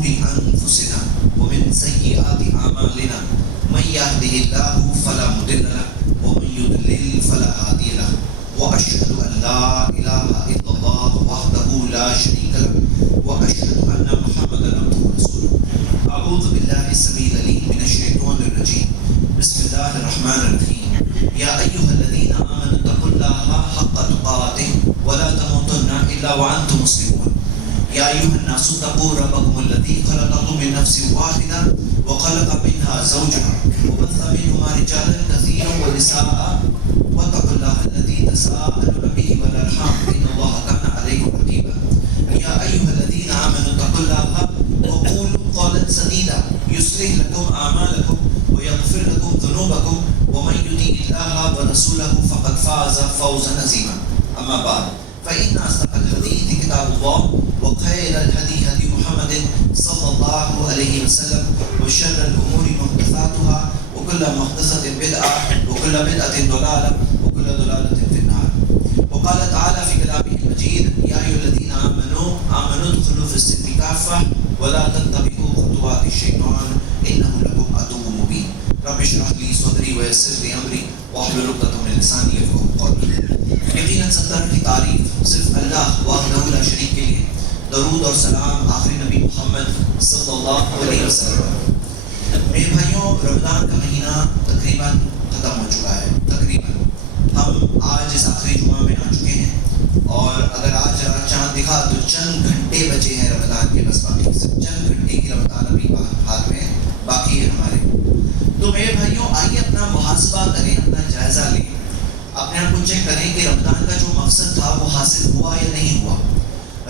شرور أنفسنا ومن سيئات أعمالنا من يهده الله فلا مضل له ومن يضلل فلا هادي له وأشهد أن لا إله إلا الله وحده لا شريك له وأشهد أن محمدا عبده ورسوله. أعوذ بالله السميع العليم من الشيطان الرجيم. بسم الله الرحمن الرحيم. يا أيها الذين آمنوا اتقوا الله حق تقاته ولا تموتن إلا وأنتم مسلمون. يا أيها الناس اتقوا ربكم الذي خلقكم من نفس واحدة وخلق منها زوجها وبث منهما رجالا كثيرا ونساء واتقوا الله الذي تساءلون به والأرحام إن الله كان عليكم رقيبا. يا أيها الذين آمنوا اتقوا الله وقولوا قولا سديدا يصلح لكم أعمالكم ويغفر لكم ذنوبكم ومن يطع الله ورسوله فقد فاز فوزا عظيما. أما بعد فإن أصدق الحديث كتاب الله وخير الهدي هدي محمد صلى الله عليه وسلم وشر الأمور محدثاتها وكل محدثة بدعة وكل بدعة ضلالة وكل ضلالة في النار. وقال تعالى في كلامه المجيد يا أيها الذين آمنوا ادخلوا في السلم كافة ولا تتبعوا خطوات الشيطان إنه لكم عدو مبين. رب اشرح لي صدري ويسر لي أمري واحلل عقدة من لساني يفقهوا قولي. یقیناً ستر کی تعریف صرف اللہ وحدہ لا شریک کے لیے. درود اور سلام آخری نبی محمد صلی اللہ علیہ وسلم. میرے بھائیوں، رمضان کا مہینہ تقریباً ختم ہو چکا ہے. تقریباً ہم آج اس آخری جمعہ میں آ چکے ہیں اور اگر آج چاند دکھا تو چند گھنٹے بچے ہیں رمضان کے، بس باقی صرف چند گھنٹے کی رمضان ابھی ہاتھ میں باقی ہے ہمارے. تو میرے بھائیوں، آئیے اپنا محاسبہ کریں، اپنا جائزہ لیں، اپنے آپ کو چیک کریں کہ رمضان کا جو مقصد تھا وہ حاصل ہوا یا نہیں ہوا.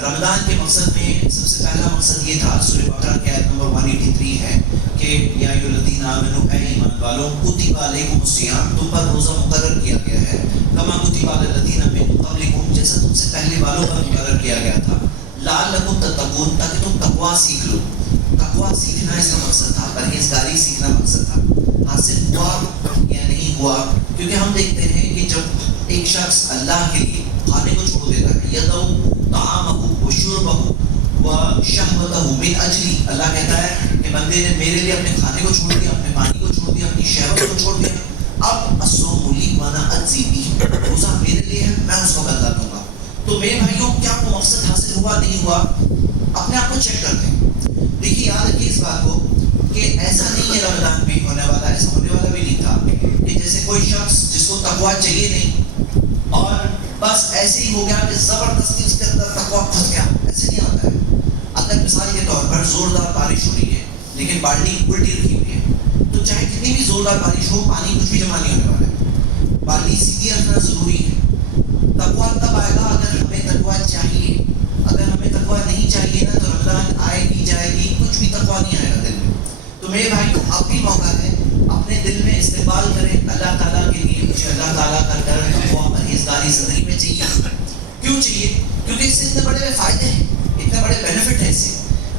رمضان کے مقصد میں سب سے پہلا مقصد یہ تھا، سورہ بقرہ کی آیت نمبر 183 ہے کہ یا ایھا الذین آمنوا، اے ایمان والو، کتب علیکم الصیام، تم پر روزہ مقرر کیا گیا ہے، کما کتب علی الذین من قبلکم، جیسا تم سے پہلے والوں پر مقرر کیا گیا تھا، لعلکم تتقون، تاکہ تم تقویٰ سیکھ لو. تقویٰ سیکھنا اس کا مقصد تھا، پرہیزگاری سیکھنا مقصد تھا. حاصل ہوا یا نہیں ہوا؟ کیونکہ ہم دیکھتے ہیں کہ جب ایک شخص اللہ کے لیے کھانے کو چھوڑ دیتا ہے، یدعو طعامہ وشربہ وشہوتہ من اجلی، اللہ کہتا ہے کہ بندے نے میرے لیے اپنے کھانے کو چھوڑ دیا، اپنے پانی کو چھوڑ دیا، اپنی شہوت کو چھوڑ دیا، اب الصوم لی وانا اجزی بہ، روزہ میرے لیے ہے، میں اس کو بدلہ دوں گا. تو میرے بھائیوں، کیا وہ مقصد حاصل ہوا نہیں ہوا؟ اپنے آپ کو چیک کرتے ہیں. دیکھیے، یاد رکھیے اس بات کو کہ ایسا نہیں ہے رمضان بھی ہونے والا، ایسا ہونے والا بھی نہیں تھا کہ جیسے کوئی شخص جس کو تقویٰ چاہیے نہیں اور بس ایسے ہی ہو گیا کہ زبردستی اس کے اندر تقویٰ پھنس گیا. ایسے نہیں ہوتا ہے. اگر مثال کے طور پر زوردار بارش ہو رہی ہے لیکن بالٹی الٹی رکھی ہوئی ہے، تو چاہے کتنی بھی زوردار بارش ہو، پانی کچھ بھی جمع نہیں ہونے والا ہے. بالٹی سیدھی رکھنا ضروری ہے. تقویٰ تب آئے گا اگر ہمیں تقویٰ چاہیے. اگر ہمیں تقویٰ نہیں چاہیے نا تو رمضان آئے گی جائے گی، کچھ بھی تقویٰ نہیں آئے گا دل میں. تو میرے بھائیوں، اب بھی موقع ہے، اپنے دل میں استقبال کریں اللہ تعالیٰ کے لیے. مجھے اللہ تعالیٰ کا ڈر، تقویٰ، پرہیزگاری زندگی میں چاہیے. کیوں چاہیے؟ کیونکہ اس سے اتنے بڑے فائدے ہیں، اتنے بڑے بینیفٹ ہیں اس سے.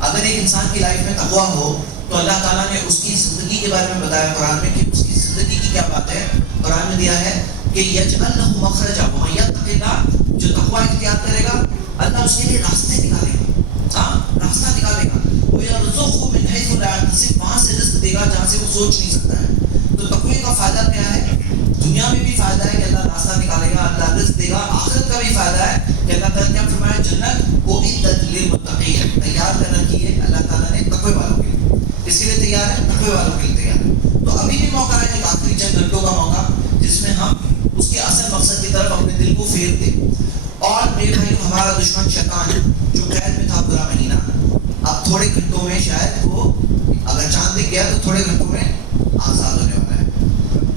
اگر ایک انسان کی لائف میں تقویٰ ہو تو اللہ تعالیٰ نے اس کی زندگی کے بارے میں بتایا قرآن میں کہ اس کی زندگی کی کیا بات ہے. قرآن میں دیا ہے کہ یجعل لہ مخرجا ومن یتق اللہ، جو تقویٰ اختیار کرے گا اللہ اس کے لیے راستے نکالے گا. ہاں، راستہ نکالے گا. وَيَرْزُقْهُ مِنْ حَيْثُ لَا يَحْتَسِبُ، وہاں سے رزق دے گا جہاں سے وہ سوچ نہیں سکتا ہے. تو تقوی کا فائدہ کیا ہے؟ دنیا میں بھی فائدہ ہے کہ اللہ راستہ نکالے گا، اللہ رزق دے گا. آخرت کا بھی فائدہ ہے کہ اللہ تعالیٰ نے کیا فرمایا؟ جنت اعدت للمتقین، تیار کر رکھی ہے اللہ تعالیٰ نے تقوی والوں کے لیے. کس کے لیے تیار ہے؟ تقوی والوں کے لیے تیار ہے. تو ابھی بھی موقع ہے، ایک آخری چند گھنٹوں کا موقع، جس میں ہم اس کے اصل مقصد کی طرف اپنے دل کو پھیر دیں. اور میرے بھائی، ہمارا دشمن شیطان جو قید میں تھا پورا مہینہ، اب تھوڑے گھنٹوں میں شاید وہ، اگر چاند دکھ گیا تو تھوڑے گھنٹوں میں آزاد ہونے والا ہے.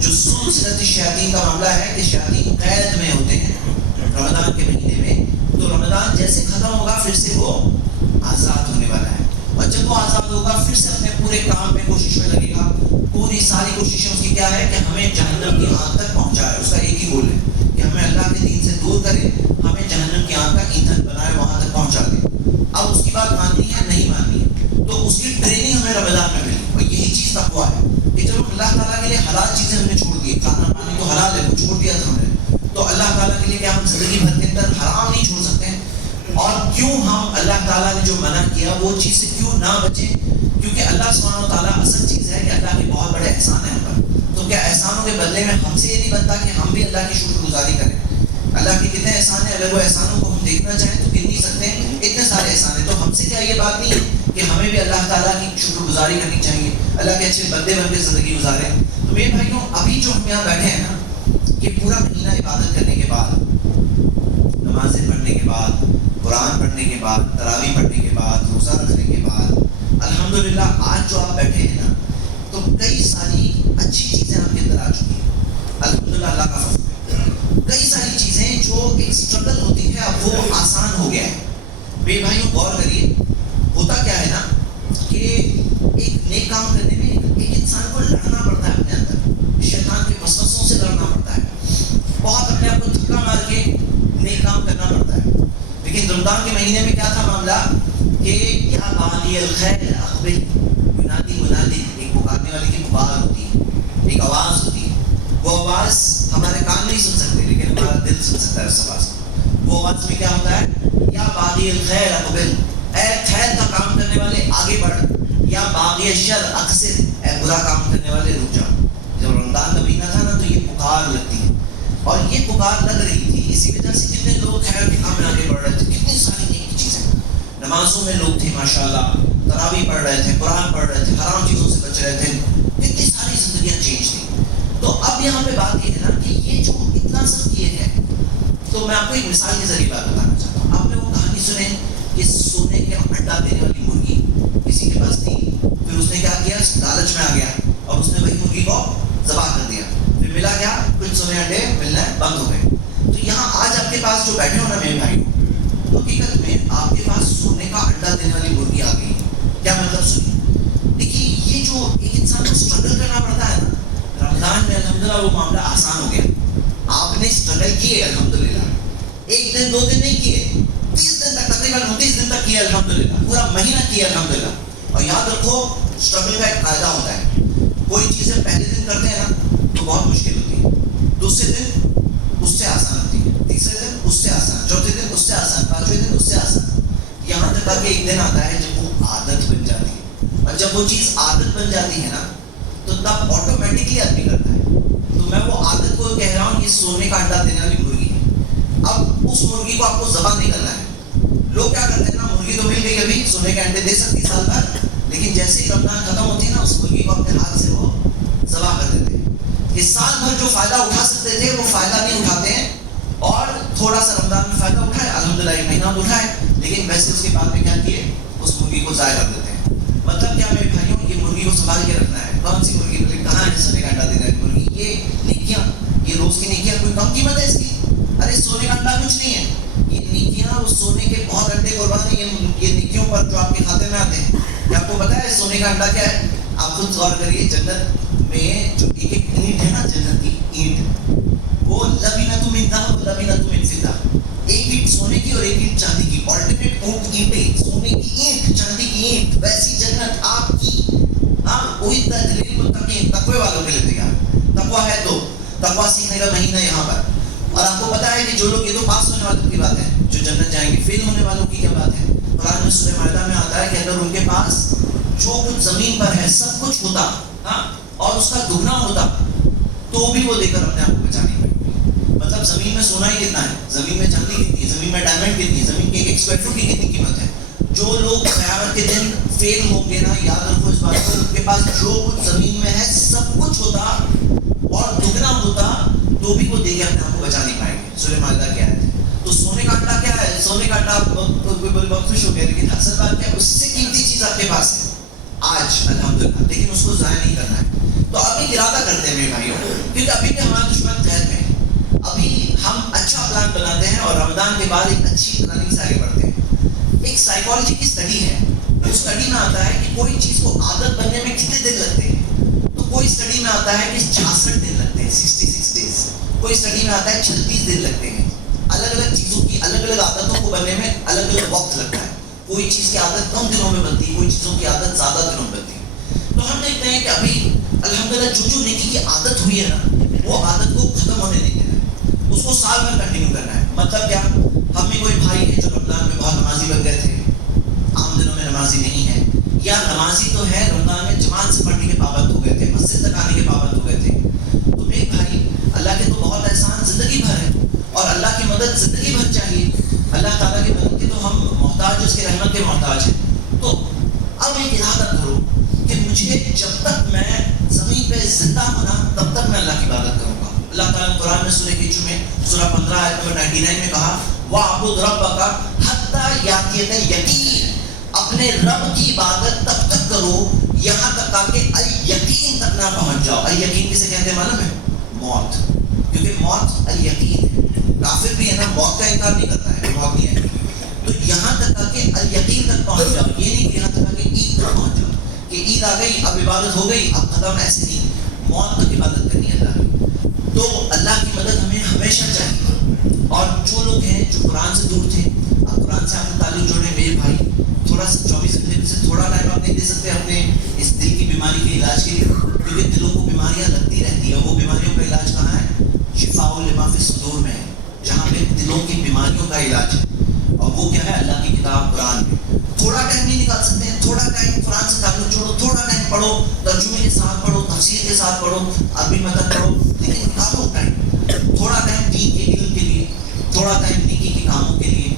جو سلسلۃ الشیاطین کا معاملہ ہے کہ شیاطین قید میں ہوتے ہیں رمضان کے مہینے میں، تو رمضان جیسے ختم ہوگا پھر سے وہ آزاد ہونے والا ہے. اور جب وہ آزاد ہوگا پھر سے اپنے پورے کام میں کوشش میں لگے گا. پوری ساری کوششیں اس کی کیا ہے کہ ہمیں جہنم کی آگ تک پہنچائے. اس کا ایک ہی گول ہے کہ ہمیں اللہ کے دین سے دور کرے، ہمیں جہنم کی آگ کا ایندھن بنائے، وہاں تک پہنچا دے. اب اس کی بات ماننی ہے نہیں ماننی ہے، تو اس کی ٹریننگ ہمیں رمضان میں ملی. اور یہی چیز تقویٰ ہے کہ جب اللہ تعالیٰ کے لیے حلال چیزیں ہم نے چھوڑ دی، کھانا پانی تو حلال ہے، وہ چھوڑ دیا تھا ہم نے، تو اللہ تعالیٰ کے لیے کیا ہم زندگی بھر کے اندر حرام نہیں چھوڑ سکتے ہیں؟ اور کیوں ہم اللہ تعالیٰ نے جو منع کیا وہ چیز سے کیوں نہ بچیں؟ کیونکہ اللہ سبحانہ و تعالیٰ اصل چیز ہے کہ اللہ کے بہت بڑے احسان ہیں ہم پر. تو کیا احسانوں کے بدلے میں ہم سے یہ نہیں بنتا کہ ہم بھی اللہ کی شکر گزاری کریں؟ اللہ کے کتنے احسان ہیں، اگر وہ احسانوں کو ہم دیکھنا چاہیں تو گن نہیں سکتے ہیں، اتنے سارے احسان ہیں. تو ہم سے کیا یہ بات نہیں ہے کہ ہمیں بھی اللہ تعالیٰ کی شکر گزاری کرنی چاہیے، اللہ کے اچھے بندے بن کے زندگی گزاریں؟ تو میرے بھائیوں، ابھی جو ہم یہاں بیٹھے ہیں نا، یہ پورا مہینہ عبادت کرنے کے بعد، نمازیں پڑھنے کے بعد، قرآن پڑھنے کے بعد، تراویح پڑھنے کے بعد، روزہ رکھنے کے بعد، الحمدللہ آج جو آپ بیٹھے ہیں نا، تو کئی ساری اچھی چیزیں آپ کے اندر آ چکی ہیں. الحمدللہ اللہ کا فضل ہے. کئی ساری چیزیں جو ایک اسٹرگل ہوتی ہے اب وہ آسان ہو گیا ہے. میرے بھائیوں غور کریے، ہوتا کیا ہے نا کہ ایک نیک کام کرنے میں ایک انسان کو لڑنا پڑتا ہے، اپنے اندر شیطان کے وسوسوں سے لڑنا پڑتا ہے، بہت اپنے آپ کو دھکا مار کے نیک کام کرنا پڑتا ہے. لیکن رمضان کے مہینے میں کیا تھا معاملہ کہ یا باغی الخیر اقبل، ینادی منادی، ایک پکارنے والے کی پکار ہوتی ہے، ایک آواز ہوتی ہے. وہ آواز ہمارے کان نہیں سن سکتے لیکن ہمارا دل سن سکتا ہے اس آواز کو. وہ آواز میں کیا ہوتا ہے؟ یا باغی الخیر اقبل، اے خیر کا کام کرنے والے آگے بڑھ، یا باغی الشر اقصر، اے برا کام کرنے والے رک جا. جب رمضان کا مہینہ تھا نا تو یہ پکار لگتی ہے، اور یہ پکار لگ رہی تھی. اسی وجہ سے کتنے لوگ خیر کے کام میں آگے بڑھ رہے تھے، کتنی ساری نیک چیزیں. نمازوں میں لوگ تھے ماشاءاللہ، تراویح پڑھ رہے تھے، قرآن پڑھ رہے تھے، حرام چیزوں سے بچ رہے تھے، کتنی ساری زندگیاں چینج تھیں. تو اب یہاں پہ بات یہ ہے نا کہ یہ جو اتنا سب کیے ہیں، تو میں آپ کو ایک مثال کے ذریعے بات بتانا چاہتا ہوں. آپ نے وہ کہانی سنے کہ سونے کے انڈا دینے والی مرغی کسی کے پاس تھی، پھر اس نے کیا کیا؟ لالچ میں آ گیا اور اس نے وہی مرغی کو ذبح کر دیا. پھر ملا کیا؟ کچھ سونے انڈے ملنا بند ہو گئے. تو یہاں آج آپ کے پاس جو بیٹھے ہو نا میرے بھائی، حقیقت میں آپ کے پاس سونے کا انڈا دینے والی مرغی آ گئی. کیا مطلب سنیے، دیکھیے یہ جو ایک انسان کو اسٹرگل کرنا پڑتا ہے نا، رمضان میں الحمدللہ وہ معاملہ آسان ہو گیا. آپ نے اسٹرگل کیے الحمدللہ، ایک دن دو دن نہیں کیے، 30 دن تک، تقریباً 29 دن تک کیے الحمدللہ، پورا مہینہ کیے الحمدللہ. اور یاد رکھو اسٹرگل کا ایک قاعدہ ہوتا ہے، کوئی چیزیں پہلے دن کرتے ہیں نا تو بہت مشکل ہوتی ہے، دوسرے دن اس سے آسان ہوتی ہے، تیسرے دن اس سے آسان، چوتھے دن اس سے آسان، پانچویں دن اس سے آسان، یہاں تک کہ ایک دن آتا ہے جب وہ عادت بن جاتی ہے. اور جب وہ چیز عادت بن جاتی ہے نا تو تب آٹومیٹکلی آدمی کرتا ہے. تو میں وہ عادت کو کہہ رہا ہوں، یہ سونے کا انڈا دینے والی مرغی ہے. اب اس مرغی کو آپ کو ذبح نہیں کرنا ہے. لوگ کیا کرتے ہیں نا، مرغی تو مل گئی، ابھی سونے کے انڈے دے سکتی سال بھر، لیکن جیسے ہی رمضان ختم ہوتی ہے نا، اس مرغی کو اپنے ہاتھ سے وہ ذبح کر دیتے ہیں. کہ سال بھر جو فائدہ اٹھا سکتے تھے وہ فائدہ نہیں اٹھاتے ہیں، اور تھوڑا سا رمضان میں فائدہ اٹھائے، الحمدللہ ایک مہینہ اٹھائے، لیکن ویسے اس کے بعد میں کیا کیے؟ اس مرغی کو ضائع کر دیتے ہیں. مطلب کیا میرے بھائیوں، یہ مرغی کو سنبھال کے رکھنا ہے. کون سی مرغی؟ بولے کہاں ہے سونے کا انڈا دینے والی مرغی؟ یہ نیکیاں، یہ روز کی نیکیاں کوئی کم قیمت ہے اس کی؟ ارے سونے کا انڈا کچھ نہیں ہے، یہ نیکیاں وہ سونے کے بہت انڈے قربان ہیں یہ نیکیوں پر جو آپ کے کھاتے میں آتے ہیں. کیا آپ کو پتا ہے سونے کا انڈا کیا ہے؟ آپ خود غور کریے، جنت میں جو ایک ایک اینٹ ہے نا، جنت کی اینٹ، وہ لبینۃ من ذہب لبینۃ من فضہ، ایک اینٹ سونے کی اور ایک اینٹ چاندی کی، آلٹرنیٹ اینٹیں، سونے کی اینٹ، چاندی کی اینٹ، ویسی جنت آپ کی. ہاں وہی للمتقین، تقوی والوں کے لیے تیار. تقوی ہے تو تقوی سیکھنے کا مہینہ یہاں پر. اور آپ کو پتا ہے کہ جو لوگ، یہ تو پاس ہونے والوں کی بات ہے، جو جنت جائیں گے، فیل ہونے والوں کی کیا بات ہے؟ قرآن میں سورہ مائدہ میں آتا ہے کہ اگر ان کے پاس جو کچھ زمین پر ہے سب کچھ ہوتا، ہاں، اور اس کا دگنا ہوتا، تو بھی وہ دے کر اپنے آپ کو بچا نہیں پائے. مطلب زمین میں سونا ہی کتنا ہے، زمین میں چاندی کتنی ہے، زمین میں ڈائمنڈ کتنی ہے، زمین کے ایک اسکوائر فٹ کی کتنی قیمت ہے. جو لوگ قیامت کے دن فیل ہوں گے نا، یاد رکھو اس بات کو، ان کے پاس جو کچھ زمین میں ہے سب کچھ ہوتا اور دگنا ہوتا، تو بھی وہ دے کے اپنے آپ کو بچا نہیں پائیں گے. سورہ مائدہ کیا ہے؟ تو سونے کا انڈا کیا ہے؟ سونے کا انڈا بہت خوش ہو گیا، لیکن اصل بات کیا ہے؟ اس سے قیمتی چیز آپ کے پاس ہے آج الحمدللہ، لیکن اس کو ضائع نہیں کرنا ہے. تو ابھی ارادہ کرتے ہیں میرے بھائیوں، کیونکہ ابھی بھی ہمارا دشمن قید میں ہے. ابھی ہم اچھا پلان بناتے ہیں اور رمضان کے بعد ایک اچھی پلاننگ سے آگے بڑھتے ہیں. ایک سائیکالوجی کی اسٹڈی ہے، اس اسٹڈی میں آتا ہے کہ کوئی چیز کو عادت بننے میں کتنے دن لگتے ہیں. تو کوئی اسٹڈی میں آتا ہے کہ 66 دن لگتے ہیں، 66 ڈیز. کوئی اسٹڈی میں آتا ہے 36 دن لگتے ہیں. الگ الگ چیزوں کی الگ الگ عادتوں کو بننے میں الگ الگ وقت لگتا ہے. کوئی چیز کی عادت کم دنوں میں بنتی ہے، کوئی چیزوں کی عادت زیادہ دنوں میں بنتی ہے. تو ہم دیکھتے ہیں کہ ابھی الحمدللہ جو نیکی کی عادت ہوئی ہے نا، وہ عادت کو ختم ہونے نہیں دینا ہے، اس کو سال بھر کنٹینیو کرنا ہے. مطلب کیا ہم میں کوئی بھائی ہے جو رمضان میں بہت نمازی بن گئے تھے، عام دنوں میں نمازی نہیں ہے، یا نمازی تو ہے رمضان میں جماعت سے پڑھنے کے پابند ہو گئے تھے، مسجد تک آنے کے پابند ہو گئے تھے، تو میرے بھائی اللہ کے تو بہت احسان زندگی بھر ہے اور اللہ کی مدد زندگی بھر چاہیے، اللہ تعالیٰ کی مدد کے تو ہم محتاج، اس کے رحمت کے محتاج ہیں. تو اب ایک ارادہ کرو کہ مجھے جب تک میں زمین پہ زندہ ہونا تب تک میں اللہ کی عبادت کروں گا. اللہ تعالیٰ نے قرآن میں سورہ ہجر میں سورہ 15 آیت نمبر 99 میں کہا وَاعْبُدْ رَبَّكَ حَتَّىٰ يَأْتِيَكَ الْيَقِينُ، اپنے رب کی عبادت تب تک کرو یہاں تک تاکہ الیقین تک نہ پہنچ جاؤ. الیقین کسے کہتے ہیں معلوم ہے؟ موت. کیونکہ موت الیقین ہے. کافر بھی ہے نا، موت کا انکار نہیں کرتا ہے، موت نہیں ہے. تو یہاں تک تاکہ الیقین تک پہنچ جاؤ، یہ نہیں کہ یہاں تک تاکہ عید تک پہنچ جاؤ کہ عید آ گئی اب عبادت ہو گئی اب ختم، ایسے نہیں. موت تک عبادت کرنی ہے اللہ کی. تو اللہ کی مدد ہمیں ہمیشہ چاہیے. اور جو لوگ ہیں جو قرآن سے دور تھے، اب قرآن سے اپنے تعلق جوڑے. میرے بھائی تھوڑا سا 24 گھنٹے میں سے تھوڑا ٹائم آپ نہیں دے سکتے اپنے اس دل کی بیماری کے علاج کے لیے؟ کیونکہ دلوں کو بیماریاں لگتی رہتی ہیں. وہ بیماریوں کا علاج کہاں ہے؟ شفاء لما فی الصدور میں ہے، جہاں پہ دلوں کی بیماریوں کا علاج ہے. اور وہ کیا ہے؟ اللہ کی کتاب قرآن میں. تھوڑا ٹائم نہیں نکال سکتے ہیں؟ تھوڑا ٹائم قرآن سے تعلق جوڑو، تھوڑا ٹائم پڑھو، ترجمے کے ساتھ پڑھو، تفسیر کے ساتھ پڑھو، عربی متن پڑھو، لیکن نکالو ٹائم. تھوڑا ٹائم دین کے علم کے لیے، تھوڑا ٹائم نیکی کے کاموں کے لیے،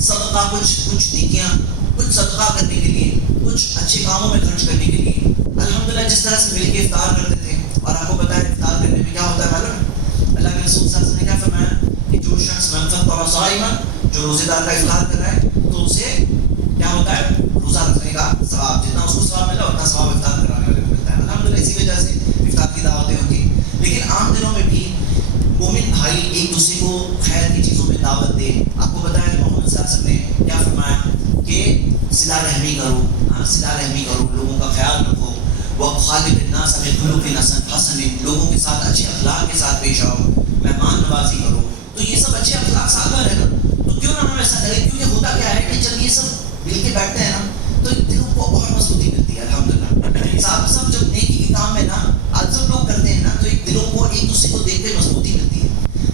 صدقہ کچھ نیکیاں، کچھ صدقہ کرنے کے لیے، کچھ اچھے کاموں میں خرچ کرنے کے لیے. الحمدللہ جس طرح سے مل کے افطار کرتے تھے، اور آپ کو پتہ ہے افطار کرنے میں کیا ہوتا ہے معلوم ہے؟ اللہ کے رسول صلی اللہ علیہ وسلم نے کیا فرمایا کہ جو شخص منفق صائما، جو روزے دار کا افطار کر رہا ہے تو اسے کیا ہوتا ہے؟ روزہ رکھنے کا ثواب، جتنا اس کو ثواب ملا اتنا ثواب افطار کرانے والے کو ملتا ہے. الحمدللہ اسی وجہ سے افطار کی دعوتیں ہوتی ہیں. لیکن عام دنوں میں بھی مومن بھائی ایک دوسرے کو خیر کی چیزوں میں دعوت دے. آپ کو پتہ ہے محمد صلی اللہ علیہ وسلم نے کیا فرمایا کہ صلہ رحمی کرو، صلہ رحمی کرو، لوگوں کا خیال رکھو. وَخَالِقِ النَّاسَ بِخُلُقٍ حَسَنٍ، لوگوں کے ساتھ اچھے اخلاق کے ساتھ پیش آؤ، مہمان نوازی کرو. تو یہ سب اچھے اخلاق ساتھ میں ہے نا، تو کیوں نہ ہم ایسا کریں؟ کیونکہ ہوتا کیا ہے کہ جب یہ سب مل کے بیٹھتے ہیں نا تو دلوں کو بہت مضبوطی ملتی ہے. الحمدللہ ساتھ سب جب نیکی کے کام میں نا آج سب لوگ کرتے ہیں نا تو ایک دلوں کو ایک دوسرے کو دیکھ کے مضبوطی ملتی ہے.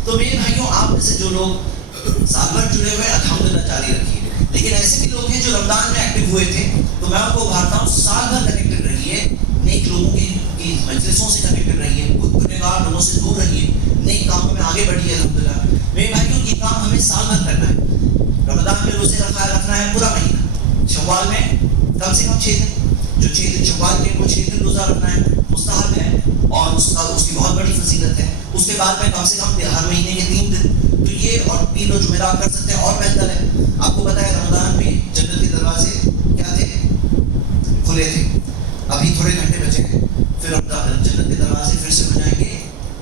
تو میرے بھائیوں، آپ میں سے جو لوگ سال بھر جڑے ہوئے الحمدللہ جاری رکھیے. لیکن ایسے بھی لوگ ہیں جو رمضان میں ایکٹیو ہوئے تھے، تو میں آپ کو ابھارتا ہوں سال بھر کنیکٹڈ رہیے، نیک لوگوں کی مجلسوں سے کنیکٹڈ رہیے، گنہگار لوگوں سے دور رہیے، نیک کاموں میں آگے بڑھیے. الحمدللہ میرے بھائیوں، یہ کام ہمیں سال بھر کرنا ہے. رمضان میں روزے رکھنا ہے پورا مہینہ، شوال میں کم سے کم 6 دن، جو 6 دن شوال کے وہ 6 دن روزہ رکھنا ہے مستحب ہے اور اس کی بہت بڑی فضیلت ہے. اس کے بعد میں کم سے کم ہر مہینے کے 3 دن، تو یہ اور پیر و جمعرات کر سکتے ہیں اور بہتر ہے. آپ کو پتہ ہے رمضان میں جنت کے دروازے کیا تھے؟ کھلے تھے. ابھی تھوڑے گھنٹے بچے ہیں، پھر جنت کے دروازے پھر سے ہو جائیں گے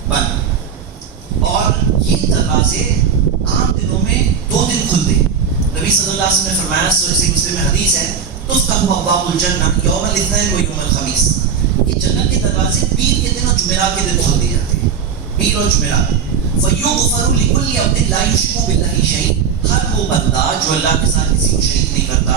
بند. اور یہ دروازے عام دنوں میں 2 دن کھلتے ہیں. نبی صلی اللہ علیہ وسلم نے فرمایا، صحیح مسلم میں حدیث ہے، تفتح ابواب الجنہ یوم الاثنین و یوم الخمیس، کہ جنت کے دروازے پیر کے دن اور جمعرات کے دن کھول دیے جاتے ہیں، پیر اور جمعرات. فیغفر لکل عبد لا یشرک باللہ شیئا، ہر وہ بندہ جو اللہ کے ساتھ کسی کو شریک نہیں کرتا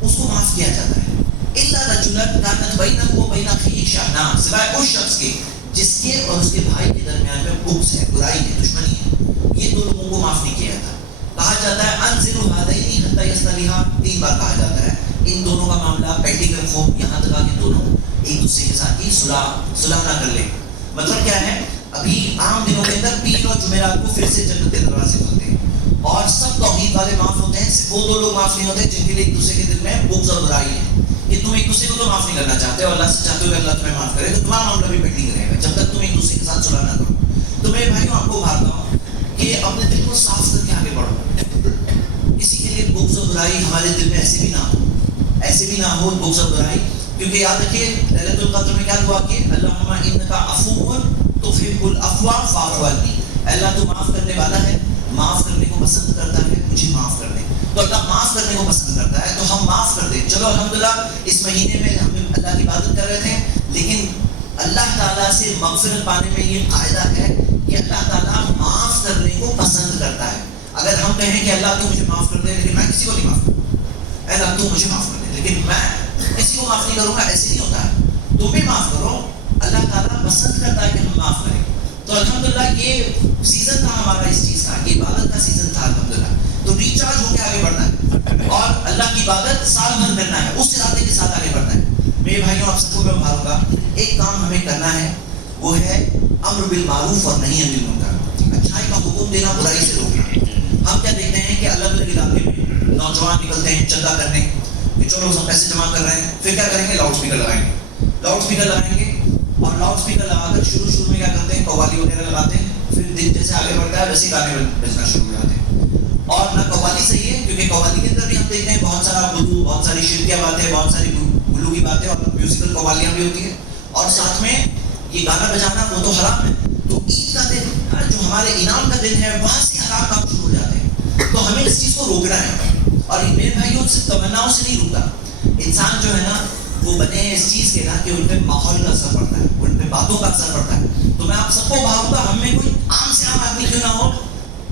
اس کو معاف کیا جاتا ہے. الا رجلا کانت بینہ و بین اخیہ شحناء، سوائے اس شخص کے جس کے اور اس کے بھائی کے درمیان میں بغض ہے، برائی ہے، دشمنی ہے. یہ 2 لوگوں کو معاف نہیں کیا جاتا. کہا جاتا ہے انزلوا هذین حتی یصطلحا، 3 بار کہا جاتا ہے ان دونوں کا معاملہ پینڈنگ رکھو یہاں تک کہ دونوں ایک دوسرے کے ساتھ کی صلح نہ کر لیں. مطلب کیا ہے؟ ابھی عام دنوں کے اندر پیر اور جمعرات کو پھر سے جنت کے دروازے کھلتے ہیں اور سب توحید والے معاف ہوتے ہیں. صرف وہ 2 لوگ معاف نہیں ہوتے جن کے لیے ایک دوسرے کے دل میں بغض اور برائی ہے، کہ تم ایک دوسرے کو تو معاف نہیں کرنا چاہتے اور اللہ سے چاہتے ہو کہ اللہ تمہیں معاف کرے، تو تمہارا معاملہ بھی پینڈنگ رہے گا جب تک تم ایک دوسرے کے ساتھ صلح نہ کرو. تو میرے بھائیوں، آپ کو ابھارتا ہوں کہ اپنے دل کو صاف کر کے آگے بڑھو. کسی کے لیے بغض اور برائی ہمارے دل میں ایسے بھی نہ ہو بغض اور برائی. کیونکہ یاد رکھیے لیلۃ القدر میں کیا دعا کی؟ اللہم انک عفو تحب العفو فاعف عنی، اللہ تو معاف کرنے والا ہے، معاف کرنے کو پسند کرتا ہے، مجھے معاف کر دے. تو اللہ معاف کرنے کو پسند کرتا ہے تو ہم معاف کر دیں. چلو الحمدللہ اس مہینے میں ہم اللہ کی عبادت کر رہے تھے، لیکن اللہ تعالیٰ سے مغفرت پانے میں یہ قاعدہ ہے کہ اللہ تعالیٰ معاف کرنے کو پسند کرتا ہے. اگر ہم کہیں کہ اللہ تو مجھے معاف کر دے لیکن میں کسی کو نہیں معاف کروں، اللہ تو مجھے معاف کر دے لیکن میں کسی کو معاف نہیں کروں گا، ایسے نہیں ہوتا ہے. تم بھی معاف کرو، اللہ تعالیٰ پسند کرتا ہے کہ ہم معاف کریں. تو الحمدللہ یہ سیزن تھا ہمارا اس چیز کا، یہ عبادت کا سیزن تھا الحمدللہ. تو ریچارج ہو کے آگے بڑھنا ہے اور اللہ کی عبادت سال بھر کرنا ہے، اس ارادے کے ساتھ آگے بڑھنا ہے. میرے بھائیوں آپ سب کو میں ابھاروں گا، ایک کام ہمیں کرنا ہے، وہ ہے امر بالمعروف اور نہی عن المنکر، اچھائی کا حکم دینا، برائی سے روکنا. ہم کیا دیکھتے ہیں کہ الگ الگ علاقے میں نوجوان نکلتے ہیں چندہ کرنے کہ چلو ہم پیسے جمع کر رہے ہیں، پھر کیا کریں گے، لاؤڈ اسپیکر لگائیں گے، لاؤڈ اسپیکر لگائیں گے اور لاؤڈ اسپیکر لگا کر شروع میں کیا کرتے ہیں، قوالی وغیرہ لگاتے ہیں. پھر دن جیسے آگے بڑھتا ہے ویسے گانے بجنا شروع ہو جاتے ہیں. اور نہ قوالی صحیح ہے، کیونکہ قوالی کے اندر بھی ہم دیکھتے ہیں بہت سارا غلو، بہت ساری شرکیہ باتیں، بہت ساری غلو کی باتیں، اور میوزیکل قوالیاں بھی ہوتی ہیں. اور ساتھ میں یہ گانا بجانا وہ تو حرام ہے. تو عید کا دن جو ہمارے انعام کا دن ہے، وہاں سے حرام کام شروع ہو جاتے ہیں. تو ہمیں اس چیز کو روکنا ہے. اور میرے بھائیوں صرف تمناؤں سے نہیں روکتا، انسان جو ہے نا وہ بنے ہیں اس چیز کے نا کہ ان پہ ماحول کا اثر پڑتا ہے، ان پہ باتوں کا اثر پڑتا ہے. تو میں آپ سب کو بھاؤں گا، ہم میں کوئی عام سے عام آدمی کیوں نہ ہو،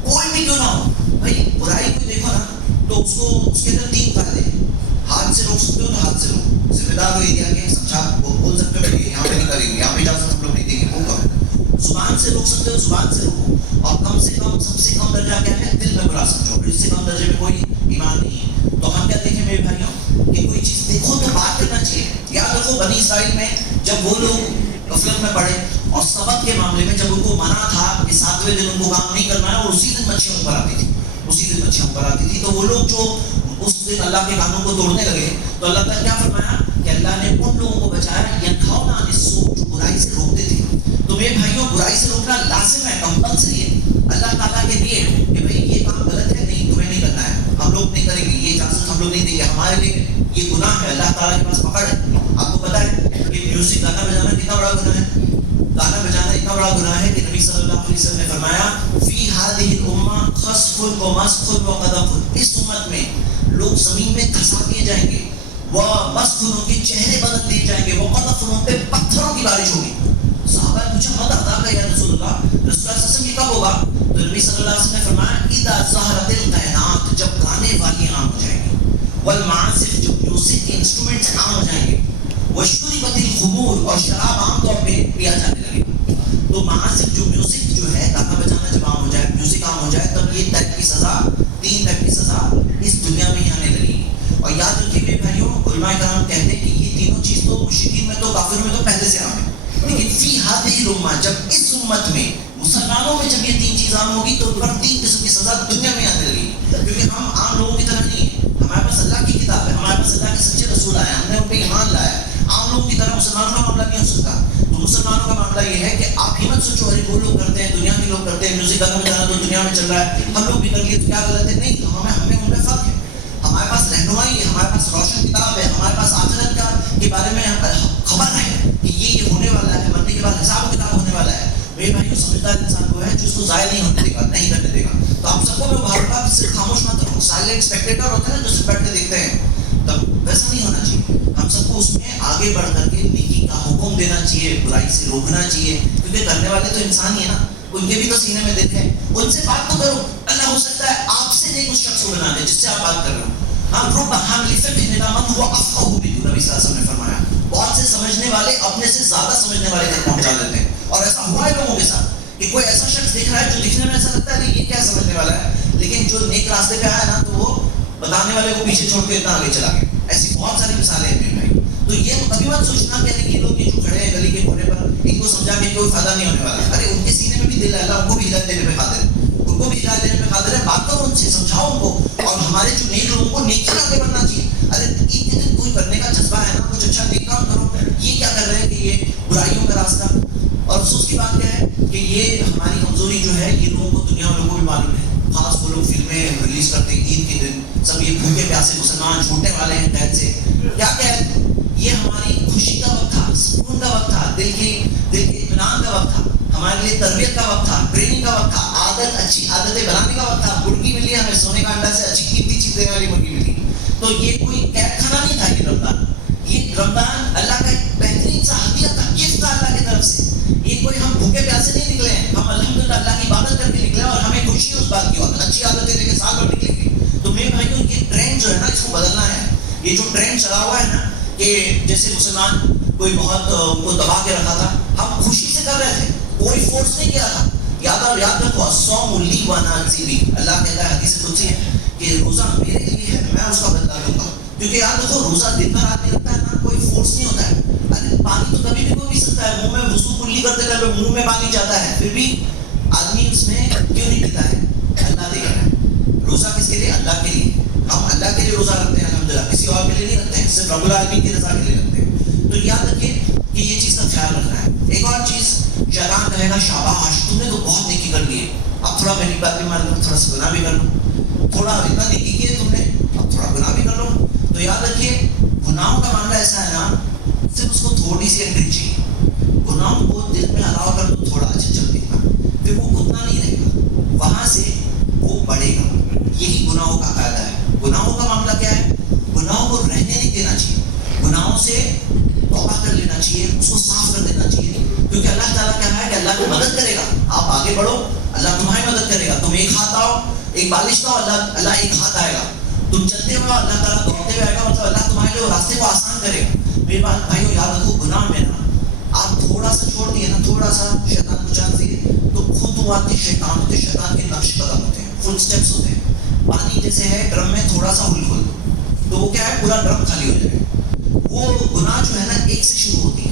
کوئی بھی کیوں نہ ہو بھائی، برائی کو دیکھو نا تو اس کے اندر 3 فائدے ہیں. ہاتھ سے روک سکتے ہو تو ہاتھ سے روکو، ذمہ دار ہو ایریا کے، سمجھا بول سکتے ہو یہاں پہ نہیں کریں گے، یہاں پہ اجازت ہم لوگ نہیں دیں گے، وہ کرو. زبان سے روک سکتے ہو، زبان سے روکو. اور کم سے کم سب سے کم درجہ کیا ہے، دل میں برا سمجھو، اس سے کم درجے میں کوئی ایمان نہیں ہے. تو ہم کیا دیکھیں میرے بھائیوں کہ کوئی چیز دیکھو تو بات کرنا چاہیے. یاد رکھو بنی اسرائیل میں جب وہ لوگ غفلت میں پڑے اور سبت کے معاملے میں جب ان کو منع تھا کہ 7ویں دن ان کو کام نہیں کرنا ہے اور اسی دن مچھلیاں اوپر آتی تھی، اسی دن مچھلیاں اوپر آتی تھی، تو وہ لوگ جو اس دن اللہ کے قانون کو توڑنے لگے تو اللہ تعالیٰ کیا فرمایا کہ اللہ نے ان لوگوں کو بچایا ینہون عن السوء، جو برائی سے روکتے تھے. تو میرے بھائیوں برائی سے روکنا لازم ہے، کمپلسری ہے اللہ تعالیٰ کے لیے کہ بھائی یہ کام غلط ہے، نہیں تمہیں نہیں کرنا ہے، ہم لوگ نہیں کریں گے، یہ اجازت ہم لوگ نہیں دیں گے، ہمارے لیے یہ گناہ ہے، اللہ تعالیٰ کے پاس پکڑ ہے. آپ کو پتا ہے کہ میوزک گانا بجانا کتنا بڑا گناہ ہے، گانا بجانا اتنا بڑا گناہ ہے کہ نبی صلی اللہ علیہ وسلم نے فرمایا فی هذه الامہ خسف و مسخ و قذف، اس امت میں لوگ زمین میں دھسا دیے جائیں گے، وہ مسخ ان کے چہرے بدل دیے جائیں گے، وہ قذف ان پہ پتھروں کی بارش ہوگی. صحابہ نے پوچھا مت ادا کا یا رسول اللہ، رسول اللہ صلی اللہ علیہ وسلم یہ کب ہوگا؟ تو نبی صلی اللہ علیہ وسلم نے فرمایا اذا ظہرت القینات، جب گانے والی عام ہو جائیں گے، والمعازف، جو میوزک کے انسٹرومنٹس عام ہو جائیں گے، وشربت الخمور، اور شراب عام طور پہ پیا جانے لگے گا. تو معازف جو میوزک جو ہے گانا بجانا جب عام ہو جائے، میوزک عام ہو جائے، تب یہ ٹائپ کی سزا، 3 ٹائپ کی سزا اس دنیا میں ہی آنے لگی. اور یاد رکھیے میرے بھائیوں، علماء کرام کہتے ہیں کہ یہ تینوں چیز تو مشرکین میں تو کافروں میں تو پہلے سے عام ہے، لیکن فی هذه الامہ، جب اس امت میں مسلمانوں میں جب یہ 3 چیز عام ہوگی تو 3 قسم کی سزا دنیا میں آنے لگی. کیونکہ ہم عام لوگوں کی طرح نہیں ہیں، ہمارے پاس اللہ کی کتاب ہے، ہمارے پاس اللہ کے سچے رسول آئے، ہم نے ان پہ ایمان لایا ہے. عام لوگوں کی طرح مسلمانوں کا معاملہ نہیں ہو سکتا. تو مسلمانوں کا معاملہ یہ ہے کہ آپ ہی مت سوچو ارے وہ لوگ کرتے ہیں، دنیا کے لوگ کرتے ہیں، میوزک گانا بجانا تو دنیا میں چل رہا ہے، ہم لوگ بھی کر لیے تو کیا غلط ہے؟ نہیں، ہمیں ان میں فرق ہے. ہمارے پاس رہنمائی ہے، ہمارے پاس روشن کتاب ہے، ہمارے پاس آخرت کا کے بارے میں خبر ہے کہ یہ ہونے والا ہے، مرنے کے بعد حساب و کتاب ہونے والا ہے. میرے بھائیوں سمجھدار انسان وہ ہے جو اس کو ضائع نہیں ہونے دے گا، نہیں کرنے دے گا. تو آپ سب کو میں ابھاروں گا صرف خاموش مت رہو. سائلنٹ اسپیکٹیٹر ہوتے ہیں نا جو صرف بیٹھ کے دیکھتے ہیں، تب ویسا نہیں ہونا چاہیے. ہم سب کو اس میں آگے بڑھ کر کے نیکی کا حکم دینا چاہیے، برائی سے روکنا چاہیے، کیونکہ کرنے والے تو انسان ہی ہے نا، ان کے بھی تو سینے میں دل ہے. ان سے بات تو کرو، اللہ ہو سکتا ہے آپ سے نیک اس شخص کو بنا دے جس سے آپ بات کر رہے ہو. ہم رب حامل فقہ من هو افقه منه، نبی صلی اللہ علیہ وسلم نے فرمایا بہت سے سمجھنے والے اپنے سے زیادہ سمجھنے والے تک پہنچا دیتے ہیں. اور ایسا ہوا ہے لوگوں کے ساتھ کہ کوئی ایسا شخص دیکھ رہا ہے جو دکھنے میں ایسا لگتا ہے یہ کیا سمجھنے والا ہے، لیکن جو نیک راستے پہ آیا نا تو وہ بتانے والے کو پیچھے چھوڑ کے اتنا آگے چلا گیا. ایسی بہت ساری مثالیں ہیں میرے بھائی. تو یہ کبھی مت سوچنا کہ یہ لوگ یہ جو کھڑے ہیں گلی کے کونے پر ان کو سمجھا کے کوئی فائدہ نہیں ہونے والا. ارے ان کے سینے میں بھی دل ہے، اللہ ان کو بھی ہدایت دینے میں قادر ہے، ان کو بھی ہدایت دینے میں قادر ہے. بات کرو ان سے، سمجھاؤ ان کو. اور ہمارے جو نیک لوگوں کو نیکی میں آگے بڑھنا چاہیے. ارے عید کے دن کوئی کرنے کا جذبہ ہے نا، کچھ اچھا نیک کام کرو. یہ کیا کر رہے ہیں کہ یہ برائیوں کا راستہ. اور افسوس کی بات کیا ہے کہ یہ ہماری کمزوری جو ہے یہ لوگوں کو، دنیا والوں کو بھی معلوم ہے. خاص وہ لوگ فلمیں ریلیز کرتے ہیں عید کے دن، سب یہ بھوکے پیاسے مسلمان چھوٹنے والے ہیں قید سے. کیا ہے یہ ہماری خوشی کا وقت تھا، سکون کا وقت تھا، دل کے اطمینان کا وقت تھا، ہمارے لیے تربیت کا وقت تھا، ٹریننگ کا وقت تھا، اچھی عادتیں بنانے کا وقت تھا. مرغی ملی ہمیں سونے کا انڈا سے اچھی قیمتی چیز دینے والی مرغی ملی. تو یہ کوئی قید خانہ نہیں تھا. یہ رمضان اللہ کا ایک بہترین سا ہدیہ تھا، گفٹ تھا اللہ کی طرف سے. یہ کوئی ہم بھوکے پیاسے نہیں نکلے ہیں، ہم الحمدللہ اللہ کی عبادت کر کے نکلے اور ہمیں خوشی ہے اس بات کی، اور اچھی عادتیں لے کے سال بھر نکلیں گے. تو میرے بھائیوں یہ ٹرینڈ جو ہے نا اس کو بدلنا ہے. یہ جو ٹرینڈ چلا ہوا ہے نا کہ جیسے مسلمان کوئی بہت ان کو دبا کے رکھا تھا، ہم خوشی سے کر رہے تھے کوئی فورس نہیں کیا تھا. یاد رکھو الصوم لی وانا اجزی بہ. اللہ کہتا ہے حدیث قدسی ہے کہ روزہ میرے لیے ہے, میں اس کا بدلہ لوں گا. کیونکہ یاد رکھو روزہ دن بھر آدمی رکھتا ہے نا, کوئی فورس نہیں ہوتا ہے. پانی تو کبھی بھی کوئی پی سکتا ہے, منہ میں وضو کلی کرتے ٹائم منہ میں پانی جاتا ہے, پھر بھی آدمی اس میں کیوں نہیں پیتا ہے؟ اللہ دیکھ رہا ہے. روزہ کس کے لیے؟ اللہ کے لیے. ہم اللہ کے لیے روزہ رکھتے ہیں الحمدللہ, کسی اور کے لیے نہیں رکھتے ہیں, صرف رب العالمین کی رضا کے لیے رکھتے ہیں. تو یاد رکھیے کہ یہ چیز کا خیال رکھنا ہے. ایک اور چیز, شیطان کہے گا شاباش تم نے تو بہت نیکی کر لی ہے, اب تھوڑا میری بات بھی مان لو, تھوڑا سا گناہ بھی کر لو, تھوڑا اتنا نیکی کی ہے تم نے, اب تھوڑا گناہ بھی کر لو. تو یاد رکھیے گناہوں کا معاملہ ایسا ہے نا, صرف اس کو تھوڑی سی انٹری چاہیے. گناہوں کو دل میں الاؤ کر دو, تھوڑا اچھا چل دے گا, پھر وہ اتنا نہیں رہے گا, وہاں سے وہ بڑھے گا. یہی گناہوں کا قاعدہ ہے. گناہوں کا معاملہ کیا ہے؟ گناہوں کو رہنے نہیں دینا چاہیے, گناہوں سے توبہ کر لینا چاہیے, اس کو صاف کر دینا چاہیے. کیونکہ اللہ تعالیٰ کیا ہے کہ اللہ کو مدد کرے گا, آپ آگے بڑھو اللہ تمہاری مدد کرے گا. تم ایک ہاتھ آؤ, ایک بالش کا اللہ ایک ہاتھ آئے گا. تم چلتے ہو اللہ تعالیٰ دوڑتے ہوئے آئے گا, مطلب اللہ تمہارے لیے راستے کو آسان کرے گا. میری بات بھائیو یاد رکھو, گناہ میں نا آپ تھوڑا سا چھوڑ دیے نا, تھوڑا سا شیطان کو چانس دیے, تو خود وہ آتے شیطان ہوتے, شیطان کے نقش قدم ہوتے ہیں, فل سٹیپس ہوتے ہیں. پانی جیسے ہے ڈرم میں, تھوڑا سا ہول کھول دو تو وہ کیا ہے, پورا ڈرم خالی ہو جائے گا. وہ گناہ جو ہے نا ایک سے شروع ہوتی ہے,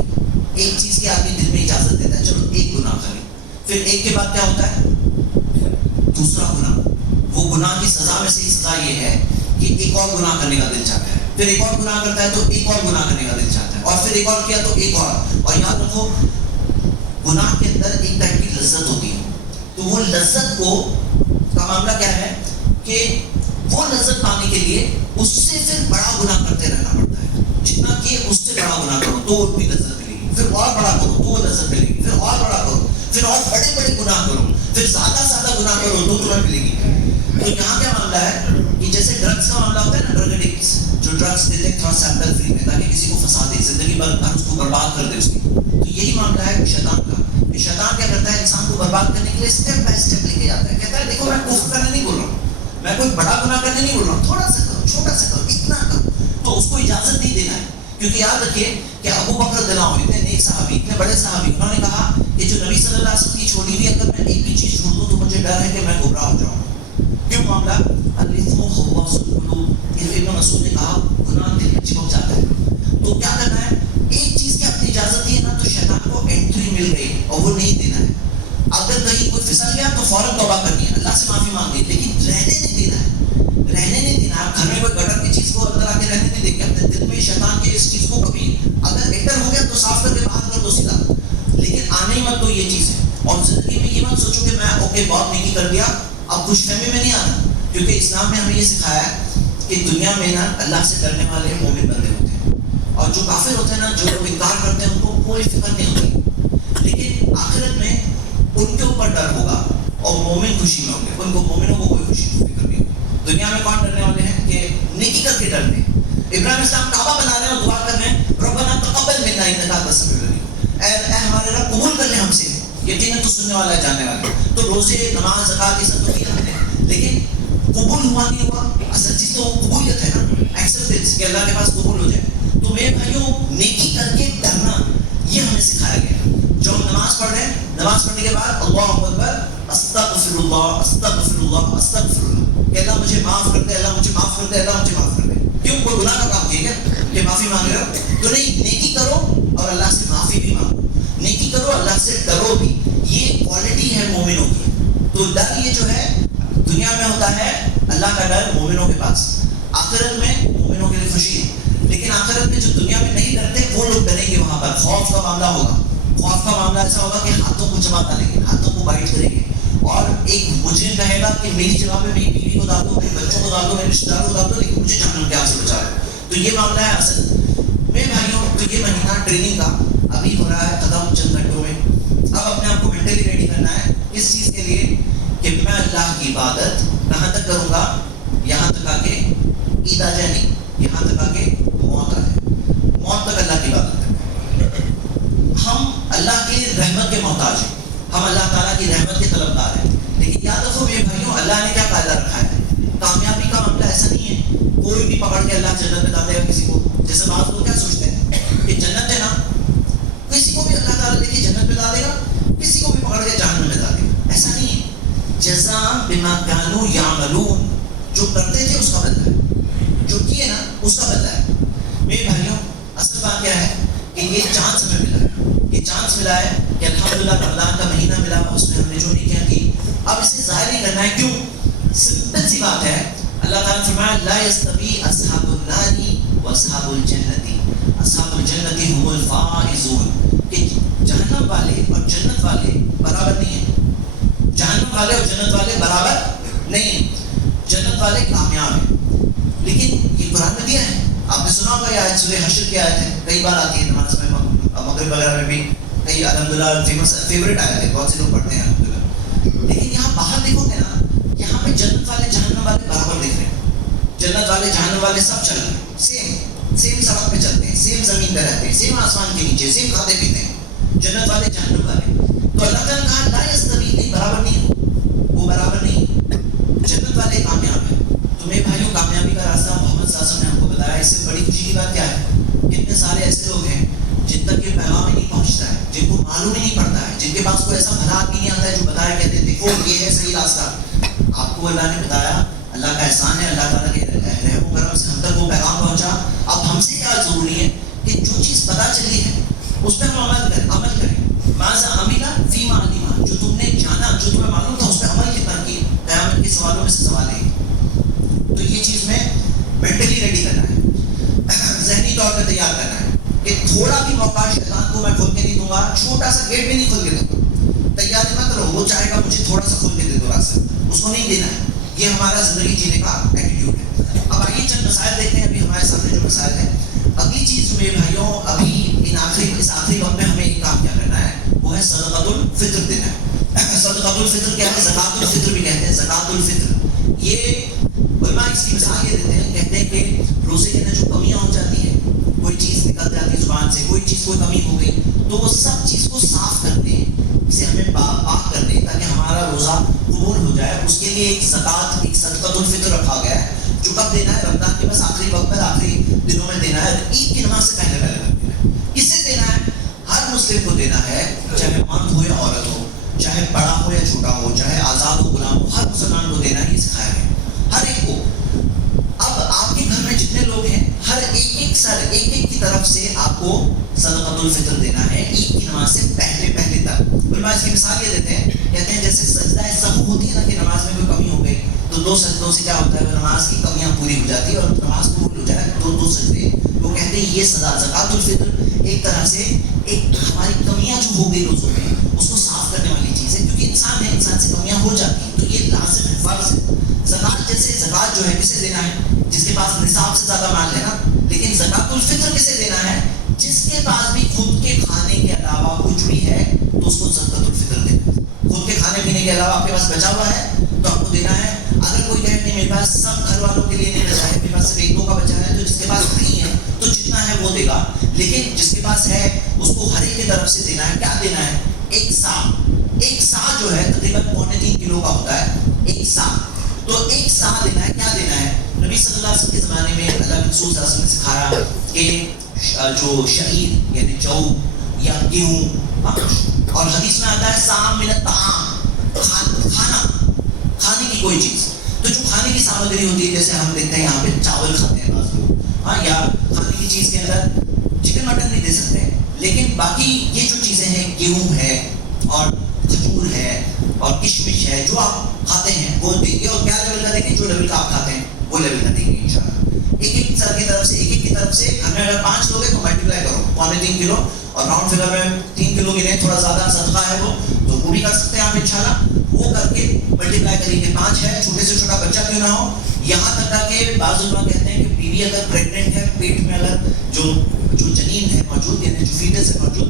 ایک چیز کی آدمی دل میں اجازت دیتا ہے, چلو ایک گناہ کر لیں, پھر ایک کے بعد کیا ہوتا ہے, دوسرا گناہ. وہ گناہ کی سزا میں سے سزا یہ ہے کہ ایک اور گناہ کرنے کا دل چاہتا ہے, پھر ایک اور گناہ کرتا ہے تو ایک اور گناہ کرنے کا دل چاہتا ہے, اور پھر ایک اور کیا تو ایک اور. اور یاد رکھو گناہ کے اندر ایک ٹائپ کی لذت ہوتی ہے, تو وہ لذت کو کا معاملہ کیا ہے کہ وہ لذت پانے کے لیے اس سے پھر بڑا گناہ کرتے رہنا پڑتا ہے. جتنا کہ اس سے بڑا گناہ کرو تو وہ بھی لذت ملے گی, پھر اور بڑا کرو تو وہ لذت ملے گی, پھر اور بڑا کرو, پھر اور بڑے بڑے گناہ کرو, پھر زیادہ گناہ کرو تو تمہیں ملے گی. تو یہاں کیا معاملہ ہے کہ جیسے ڈرگس کا معاملہ ہوتا ہے نا, ڈرگ ایڈکٹس جو ڈرگس دیتے ہیں تھوڑا سیمپل فری میں تاکہ کسی کو پھنسا دے, زندگی بھر اس کو برباد کر دے اس کی. تو یہی معاملہ ہے شیطان کا. شیطان کیا کرتا ہے, انسان کو برباد کرنے کے لیے اسٹیپ بائی اسٹیپ لے کے جاتا ہے. کہتا ہے دیکھو میں کفر کرنے نہیں بول رہا ہوں, میں کوئی بڑا گناہ کرنے نہیں بول رہا ہوں, تھوڑا سا کرو, چھوٹا سا کرو, اتنا کرو. تو اس کو اجازت نہیں دینا ہے. کیونکہ یاد رکھیے کہ ابو بکر رضی اللہ عنہ اتنے نیک صحابی, اتنے بڑے صحابی, انہوں نے کہا کہ جو نبی صلی اللہ علیہ وسلم کی چھوڑی ہوئی اگر میں ایک بھی چیز چھوڑ دوں تو مجھے ڈر ہے کہ میں گمراہ ہو جاؤں. کیوں معاملہ الاثم خباث القلوب, ابن مسعود نے کہا گناہ دل میں چپک جاتا ہے. تو کیا کرنا ہے, ایک چیز کی اپنی اجازت دی ہے نا, تو شیطان کو انٹری مل گئی اور وہ نہیں دینا ہے. اگر کہیں کوئی پھسل گیا تو فوراً توبہ کرنی ہے, اللہ سے معافی مانگنی ہے, لیکن رہنے نہیں دینا ہے, رہنے نہیں دینا. آپ گھر میں کوئی گٹر کی چیز کو اندر آ کے رہنے نہیں دیں گے, اپنے دل میں شیطان کے اس چیز کو کبھی اگر انٹر ہو گیا تو صاف کر کے باہر کر دو سیدھا, لیکن آنے ہی مت دو یہ چیز ہے. اور زندگی میں یہ مت سوچو کہ میں اوکے بہت نیکی کر دیا, اب خوش فہمی میں نہیں آنا. کیونکہ اسلام میں ہمیں یہ سکھایا ہے کہ دنیا میں نا اللہ سے ڈرنے والے مومن بندے ہوتے ہیں, اور جو کافر ہوتے ہیں نا, جو لوگ انکار کرتے ہیں ان کو کوئی فکر نہیں ہوتی, لیکن آخرت میں ان کے اوپر ڈر ہوگا اور مومن خوشی میں ہوں گے, ان کو مومنوں کو کوئی خوشی فکر نہیں ہوگی. دنیا میں کون ڈرنے والے ہیں کہ نیکی کر کے ڈرتے ہیں. ابراہیم اسلام کعبہ بنا رہے ہیں اور دعا کر رہے ہیں ربنا تقبل منا انک انت السمیع العلیم, اے ہمارے رب قبول کر لے ہم سے, یقیناً تو سننے والا ہے جاننے والا ہے. تو روزے نماز زکات یہ سب تو کیا ہم نے, لیکن قبول ہوا نہیں ہوا, اصل چیز تو قبولیت ہے نا, ایکسپٹنس کہ اللہ کے پاس قبول ہو جائے. تو میرے بھائیوں نیکی کر کے ڈرنا یہ ہمیں سکھایا گیا ہے. جو ہم نماز پڑھ رہے ہیں, نماز پڑھنے کے بعد اللہ اکبر, استغفر اللہ استغفر اللہ استغفر اللہ, کہ اللہ مجھے معاف کر دے, اللہ مجھے معاف کر دے, اللہ مجھے معاف کر دے. کیوں, کوئی گناہ کا کام کیا کہ معافی مانگ رہے ہو تو نہیں, نیکی کرو اور اللہ سے معافی بھی مانگو, نیکی کرو اللہ سے ڈرو بھی. یہ کوالٹی ہے مومنوں کی. تو ڈر یہ جو ہے دنیا میں ہوتا ہے اللہ کا ڈر مومنوں کے پاس, آخرت میں مومنوں کے لیے خوشی ہے. لیکن آخرت میں جو دنیا میں نہیں ڈرتے وہ لوگ ڈریں گے, وہاں پر خوف کا معاملہ ہوگا. خوف کا معاملہ ایسا ہوگا کہ ہاتھوں کو جمع ڈالیں گے, ہاتھوں کو بائٹ کریں گے, اور ایک مجرم کہے گا کہ میری جگہ پہ میری بیوی کو ڈال دو, میرے بچوں کو ڈال دو, میرے رشتہ داروں کو ڈال دو, لیکن مجھے جہنم کے آگ سے بچا لو. تو یہ معاملہ ہے اصل. میرے بھائیوں, تو یہ مہینہ ٹریننگ کا ابھی ہو رہا ہے ختم چند گھنٹوں میں. اب اپنے آپ کو مینٹلی ریڈی کرنا ہے اس چیز کے لیے کہ میں اللہ کی عبادت کہاں تک کروں گا, یہاں تک آ کے عید آ جائے, نہیں, یہاں تک آ کے موت آ جائے. موت تک اللہ کی عبادت کریں. ہم اللہ کی رحمت کے محتاج ہیں, ہم اللہ تعالیٰ کی رحمت کے طلبگار ہیں. لیکن یاد رکھو میرے بھائیوں, اللہ نے کیا قاعدہ رکھا ہے, کامیابی کا معاملہ ایسا نہیں ہے کوئی بھی پکڑ کے اللہ جنت میں ڈال دے گا کسی کو. جیسے بعض لوگ کیا سوچتے ہیں کہ جنت ہے نا, کسی کو بھی اللہ تعالیٰ لے کے جنت میں ڈال دے گا, کسی کو بھی جو کرتے تھے اس کا بدلہ ہے، جو کیے نا اس کا بدلہ ہے۔ میرے بھائیوں، اصل بات کیا ہے کہ یہ چانس ہمیں ملا ہے، یہ چانس ملا ہے کہ الحمدللہ رمضان کا مہینہ ملا، اس میں ہم نے جو نیکیاں کی اب اسے ظاہر نہیں کرنا ہے۔ کیوں؟ سمپل سی بات ہے، اللہ تعالیٰ نے فرمایا لا یستوی اصحاب النار واصحاب الجنت، اصحاب الجنت هم الفائزون، کہ جہنم والے اور جنت والے برابر نہیں ہیں، جہنم والے اور جنت والے برابر نہیں ہیں، جنت والے کامیاب ہیں۔ لیکن یہ قرآن میں دیا ہے، آپ نے سنا ہوگا یہ آیت سورہ حشر کی آیت ہے، کئی بار آتی ہے نماز میں، مغرب وغیرہ میں بھی کئی الحمدللہ فیوریٹ آیت ہے، بہت سے لوگ پڑھتے ہیں الحمدللہ۔ لیکن یہاں باہر دیکھو گے نا، یہاں پہ جنت والے جہنم والے برابر دکھ رہے ہیں، جنت والے جہنم والے سب چل رہے ہیں، سیم سڑک پہ چلتے ہیں، سیم زمین پہ رہتے ہیں، سیم آسمان کے نیچے، سیم کھاتے پیتے ہیں، جنت والے جہنم والے۔ تو اللہ تعالیٰ نے کہا لا یستوی، نہیں برابر نہیں، وہ برابر نہیں، جنت والے کامیاب ہیں۔ تو میرے بھائیوں، کامیابی کا راستہ محمد صلی اللہ علیہ وسلم نے ہم کو بتایا۔ اس سے بڑی خوشی کی بات کیا ہے؟ کتنے سارے ایسے لوگ ہیں جن تک یہ پیغام ہی نہیں پہنچتا ہے، جن کو معلوم ہی نہیں پڑتا ہے، جن کے پاس کوئی ایسا بھلا آدمی نہیں آتا ہے جو بتایا، کہتے ہیں دیکھو یہ ہے صحیح راستہ۔ آپ کو اللہ نے بتایا، اللہ کا احسان ہے، اللہ تعالیٰ کے رحم و کرم سے ہم تک وہ پیغام پہنچا۔ اب ہم سے کیا ضروری ہے کہ جو چیز پتہ چلی ہے اس پہ ہم عمل کریں۔ ماذا عمل فیما علم، جو تم نے جانا، جو تمہیں معلوم تھا اس پہ عمل کتنا کیے، قیامت کے سوالوں میں سے سوال ہے۔ تو یہ چیز میں مینٹلی ریڈی کرنا ہے، ذہنی طور پہ تیار کرنا ہے کہ تھوڑا بھی موقع شیطان کو میں کھول کے نہیں دوں گا، چھوٹا سا گیٹ بھی نہیں کھول کے دوں گا۔ تیاری مت رہو، وہ چاہے گا مجھے تھوڑا سا کھول کے دے دو راستہ، اس کو نہیں دینا ہے۔ یہ ہمارا زندگی جینے کا ایٹیٹیوڈ ہے۔ اب آئیے چند مسائل دیکھتے ہیں، ابھی ہمارے سامنے جو مسائل ہیں۔ اگلی چیز میرے بھائیوں، ابھی اس آخری وقت میں ہمیں ایک کام کیا کرنا ہے، وہ ہے صدقۃ الفطر دینا ہے۔ صدقۃ الفطر کیا ہے؟ زکوٰۃ الفطر بھی کہتے ہیں، زکوٰۃ الفطر۔ یہ علماء اس کی مثال یہ دیتے ہیں، کہتے ہیں کہ روزے کے اندر جو کمیاں ہو جاتی ہیں، کوئی چیز نکل جاتی ہے زبان سے، کوئی چیز کوئی کمی ہو گئی، تو وہ سب چیز کو صاف کر دیں، اسے ہمیں پاک کر دیں تاکہ ہمارا روزہ قبول ہو جائے۔ اس کے لیے ایک زکوٰۃ، ایک صدقۃ الفطر رکھا گیا ہے، جو کب دینا ہے؟ رمضان کے بس آخری وقت پر، آخری دنوں میں دینا ہے، عید کی نماز سے پہلے پہلے دینا ہے۔ کس سے دینا ہے؟ ہر مسلم کو دینا ہے، چاہے مرد ہو یا عورت ہو، چاہے بڑا ہو یا چھوٹا ہو، چاہے آزاد ہو غلام ہو، ہر مسلمان کو دینا ہے، یہ سکھایا گیا ہر ایک کو۔ اب آپ کے گھر میں جتنے لوگ ہیں، ہر ایک کی طرف سے آپ کو صدقۃ الفطر دینا ہے، عید کی نماز سے پہلے تک۔ علماء اس کی مثال یہ دیتے ہیں، کہتے ہیں جیسے سجدہ سہو ہوتی ہے نا، کہ نماز میں کوئی کمی ہو گئی تو 2 سجدوں سے کیا ہوتا ہے، وہ نماز کی کمیاں پوری ہو جاتی ہے اور نماز قبول ہو جائے، 2 سجدے۔ وہ کہتے ہیں یہ زکوٰۃ الفطر ایک طرح سے ایک ہماری کمیاں جو ہو گئی روزوں میں، اس کو صاف کرنے والی چیز ہے، کیونکہ انسان ہے، انسان سے کمیاں ہو جاتی ہیں، تو یہ لازم ہے، فرض ہے۔ زکوٰۃ جیسے زکوٰۃ جو ہے کسے دینا ہے؟ جس کے پاس نصاب سے زیادہ مال ہے نا۔ لیکن زکوٰۃ الفطر کسے دینا ہے؟ جس کے پاس بھی خود کے کھانے کے علاوہ کچھ بھی ہے تو اس کو زکوٰۃ الفطر دینا ہے۔ خود کے کھانے پینے کے علاوہ آپ کے پاس بچا ہوا ہے تو آپ کو دینا ہے۔ اگر کوئی کہے کہ میرے پاس سب گھر والوں کے لیے نہیں بچا ہے، میرے پاس صرف 1-2 کا بچا ہے، تو جس کے پاس نہیں ہے تو جتنا ہے وہ دے گا۔ لیکن جس کے پاس ہے اس کو ہر ایک کی طرف سے دینا ہے۔ کیا دینا ہے؟ ایک سا جو ہے تقریباً 3.25 کلو کا ہوتا ہے، ایک سا۔ تو ایک سا دینا ہے۔ کیا دینا ہے؟ نبی صلی اللہ علیہ وسلم کے زمانے میں اللہ کے رسول صلی اللہ علیہ وسلم نے سکھایا کہ جو شعیر یعنی جو یا گیہوں، اور حدیث میں آتا ہے سام من الطعام، کھانے کی کوئی چیز، تو جو کھانے کی سامگری ہوتی ہے، جیسے ہم دیکھتے ہیں یہاں پہ چاول کھاتے ہیں بعض لوگ، ہاں، یا کھانے کی چیز کے اندر چکن مٹن نہیں دے سکتے، لیکن باقی یہ جو چیزیں ہیں، گیہوں ہے اور کھجور ہے اور کشمش ہے، جو آپ کھاتے ہیں وہ دیں گے۔ اور کیا لیول کا دیں گے؟ جو لیول کا آپ کھاتے ہیں وہ لیول کا دیں گے انشاءاللہ۔ ایک سر کی طرف سے، ایک کی طرف سے، ہمیں اگر 5 لوگ ہیں تو ملٹیپلائی کرو 3.25 کلو، اور راؤنڈ فگر میں 3 کلو گنے، تھوڑا زیادہ صدقہ ہے وہ تو وہ بھی کر سکتے ہیں آپ انشاءاللہ۔ وہ کر کے ملٹیپلائی کریں گے، 5 ہے، چھوٹے سے چھوٹا بچہ کیوں نہ ہو، یہاں تک کہ بعض علماء کہتے ہیں کہ بیوی اگر پریگننٹ ہے، پیٹ میں اگر جو جنین ہے موجود، یعنی جو فیٹس ہے موجود،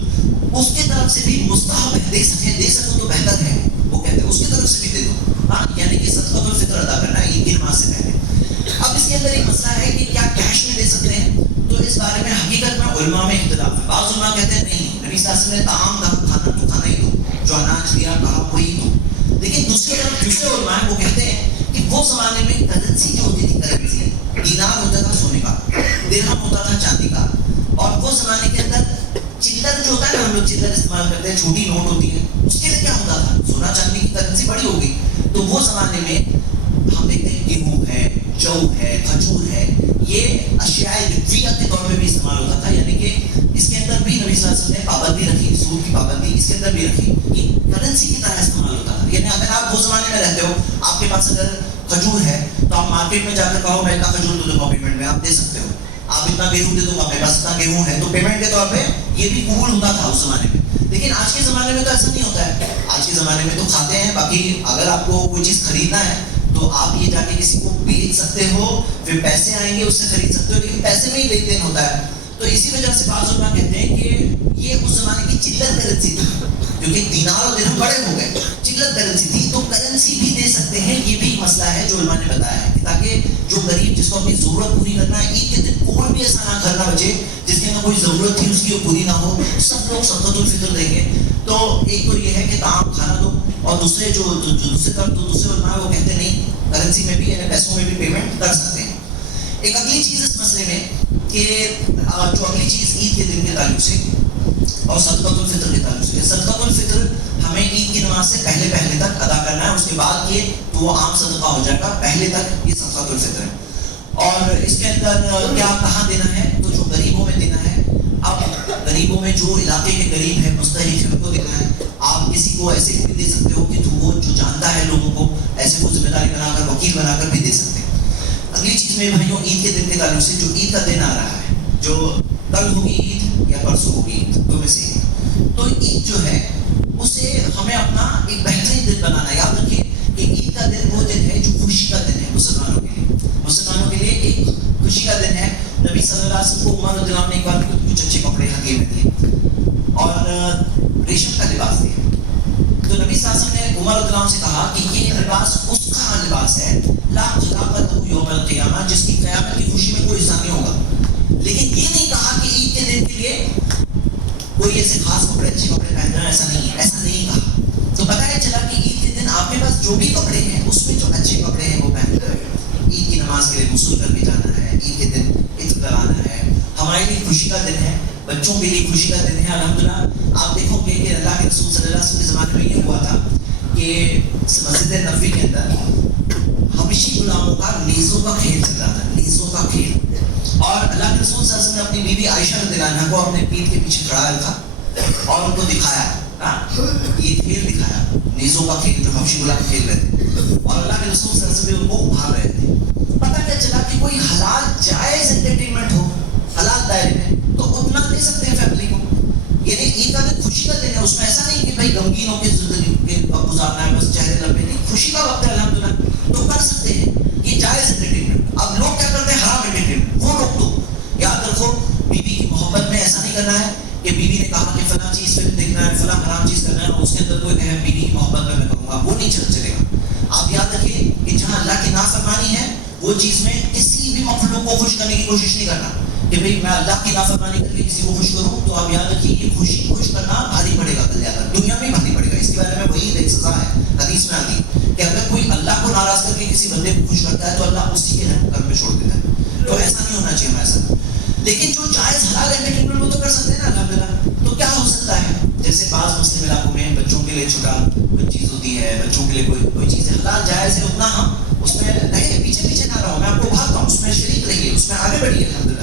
اس کی طرف سے بھی مستحب ہے، دے سکو تو بہتر ہے، وہ کہتے ہیں اس کی طرف سے بھی دے دو، ہاں، یعنی کہ صدقۃ الفطر ادا کرنا ہے عید کی نماز سے پہلے۔ اب اس کے اندر ایک مسئلہ ہے کہ کیا کیش میں دے سکتے ہیں؟ تو اس بارے میں حقیقت میں علماء میں اختلاف ہے۔ بعض علماء کہتے ہیں نہیں، نبی صلی اللہ علیہ وسلم نے طعام کہا، کھانا تو کھانا ہی دو، جو اناج دیا کہا وہی دو۔ لیکن دوسری طرف دوسرے علماء وہ کہتے ہیں کہ وہ زمانے میں کرنسی جو ہوتی تھی، کرنسی دینار ہوتا تھا سونے کا، درہم ہوتا تھا چاندی کا، اور وہ زمانے کے اندر چلر جو ہوتا ہے نا، ہم لوگ چلر استعمال کرتے ہیں، چھوٹی نوٹ ہوتی ہے، اس کے لیے کیا ہوتا تھا؟ سونا چاندی کی کرنسی بڑی ہو گئی، تو وہ زمانے میں ہم دیکھتے ہیں گیہوں ہے، جو ہے، کھجور ہے، یہ اشیاء رفیہ کے طور پہ بھی استعمال ہوتا تھا، یعنی کہ اس کے اندر بھی نبی صلی اللہ علیہ وسلم نے پابندی رکھی، سود کی پابندی اس کے اندر بھی رکھی، یہ کرنسی کی طرح استعمال ہوتا تھا. یعنی اگر آپ وہ زمانے میں رہتے ہو، آپ کے پاس اگر کھجور ہے تو آپ مارکیٹ میں جا کر کہو میں اتنا کھجور دے دوں گا پیمنٹ میں، آپ دے سکتے ہو. آپ اتنا گیہوں دے دوں گا، میرے پاس اتنا گیہوں ہے، تو پیمنٹ کے طور پہ یہ بھی قبول ہوتا تھا اس زمانے میں. لیکن آج کے زمانے میں تو ایسا نہیں ہوتا ہے. آج کے زمانے میں تو کھاتے ہیں، باقی اگر آپ کو کوئی چیز خریدنا ہے تو آپ یہ جا کے کسی کو بیچ سکتے ہو، پھر پیسے آئیں گے اس سے خرید سکتے ہو، لیکن پیسے میں ہی لین دین ہوتا ہے. تو اسی وجہ سے بعض علماء کہتے ہیں کہ یہ اس زمانے کی چلت کرنسی تھی، کیونکہ دینار اور درہم بڑے ہو گئے، چلت کرنسی تھی، تو کرنسی بھی دے سکتے ہیں. یہ بھی مسئلہ ہے جو علماء نے بتایا ہے، تاکہ جو غریب جس کو اپنی ضرورت پوری کرنا ہے، عید کے دن کوئی بھی ایسا نہ گھر نہ بچے جس کے اندر کوئی ضرورت تھی اس کی وہ پوری نہ ہو، سب لوگ صدقۃ الفطر دیں گے. تو ایک تو یہ ہے کہ طعام کھانا دو، اور دوسرے دوسرے علماء وہ کہتے نہیں، کرنسی میں بھی یعنی پیسوں میں بھی پیمنٹ کر سکتے ہیں. ایک اگلی چیز اس مسئلے میں کہ جو اگلی چیز عید کے دن کے تعلق سے اور صدقۃ الفطر کے تعلق سے، صدقۃ الفطر ہمیں عید کی نماز سے پہلے تک ادا کرنا ہے، اس کے بعد یہ تو وہ عام صدقہ ہو جائے گا، پہلے تک یہ صدقۃ الفطر ہے. اور اس کے اندر کیا کہاں دینا ہے، تو جو غریبوں میں دینا ہے. اب غریبوں میں جو علاقے کے غریب ہیں، مستحق ہیں، ان کو دینا ہے. آپ کسی کو ایسے بھی دے سکتے ہو کہ وہ جو جانتا ہے لوگوں کو، ایسے کو ذمہ داری بنا کر، وکیل بنا کر بھی دے سکتے ہیں. اگلی چیز میں بھائیوں، عید کے دن کے تعلق سے جو عید کا دن آ رہا ہے، جو کل ہوگی عید یا پرسوں ہوگی عید، دو میں سے تو عید جو ہے اسے ہمیں اپنا ایک بہترین دن بنانا ہے. یاد رکھیے کہ عید کا دن وہ دن ہے جو خوشی کا دن ہے مسلمانوں کے لیے. مسلمانوں کے لیے ایک خوشی کا دن ہے. نبی صلی اللہ علیہ وسلم کو عمر رضی اللہ عنہ نے ایک بار کچھ اچھے کپڑے ہدیے میں دیے اور ریشم کا لباس دیا. تو نبی صلی اللہ علیہ وسلم نے عمر رضی اللہ عنہ سے کہا کہ یہ لباس اس کا لباس ہے لا خلاقت یوم القیامہ، جس کی قیامت کی خوشی میں کوئی حصہ نہیں ہوگا. لیکن یہ نہیں کہا کہ عید کے دن کے لیے کوئی ایسے خاص کپڑے، اچھے کپڑے پہننا ہے، ایسا نہیں ہے، ایسا نہیں کہا. تو بتایا چلا کہ عید کے دن آپ کے پاس جو بھی کپڑے ہیں اس میں جو اچھے کپڑے ہیں وہ پہن کر عید کی نماز کے لیے غسل کر کے جانا ہے. عید کے دن عطر کرانا ہے. ہمارے لیے خوشی کا دن ہے، بچوں کے لیے خوشی کا دن ہے. الحمدللہ آپ دیکھو گے کہ اللہ کے رسول صلی اللہ علیہ وسلم کے زمانے میں یہ ہوا تھا کہ مسجد نبوی کے اندر حبشی غلاموں کا نیزوں کا کھیل چل رہا تھا، نیزوں کا کھیل. اور اللہ کے رسول صلی اللہ علیہ وسلم نے اپنی بیوی عائشہ رضی اللہ عنہا کو اپنے پیٹھ کے پیچھے کھڑا رکھا اور ان کو دکھایا، یہ کھیل دکھایا، نیزوں کا کھیل جو حبشی غلام کھیل رہے تھے. اور اللہ کے رسول صلی اللہ علیہ وسلم ان کو ابھار رہے تھے. پتہ کیا چلا کہ کوئی حلال جائز انٹرٹینمنٹ ہو حلال دائرے میں تو اتنا دے سکتے ہیں فیملی کو. یعنی عید کا دن خوشی کا دن ہے، اس میں ایسا نہیں کہ بھائی غمگین ہو کے زندگی کے وقت گزارنا ہے، بس چہرے لمبے نہیں، خوشی کا وقت ہے الحمدللہ تو کر سکتے ہیں. یہ جائز انٹرٹینمنٹ. اب لوگ کیا کرتے ہیں، حرام انٹرٹینمنٹ، وہ روک دو. یاد رکھو بیوی کی محبت میں ایسا نہیں کرنا ہے کہ بیوی نے کہا کہ فلاں چیز فلم دیکھنا ہے، فلاں حرام چیز کرنا ہے، اور اس کے اندر کوئی کہے بیوی کی محبت میں کروں گا، وہ نہیں چلے گا. آپ یاد رکھیے کہ جہاں اللہ کی نافرمانی ہے وہ چیز میں کسی بھی مخلوق کو خوش کرنے کی کوشش نہیں کرنا کہ بھئی میں اللہ کی نافرمانی کر کے کسی کو خوش کروں. تو آپ یاد رکھیے یہ خوش کرنا بھاری پڑے گا، کل جا کر دنیا میں بھاری پڑے گا. اس کے بارے میں وہی ایک سزا ہے حدیث میں آتی ہے کہ اگر کوئی اللہ کو ناراض کر کے کسی بندے کو خوش کرتا ہے تو اللہ اسی کے گھر میں چھوڑ دیتا ہے. تو ایسا نہیں ہونا چاہیے ہمارے ساتھ. لیکن جو جائز حلال انٹرٹینمنٹ وہ تو کر سکتے ہیں نا الحمدللہ. تو کیا ہو سکتا ہے، جیسے بعض مسلم علاقوں میں بچوں کے لیے چھوٹا کوئی چیز ہوتی ہے، بچوں کے لیے کوئی چیز ہے حلال جائز ہے، اتنا ہم اس میں نہیں پیچھے نہ رہو، میں آپ کو بھاگتا ہوں، اس میں شریک رہیے، اس میں آگے بڑھیے الحمدللہ.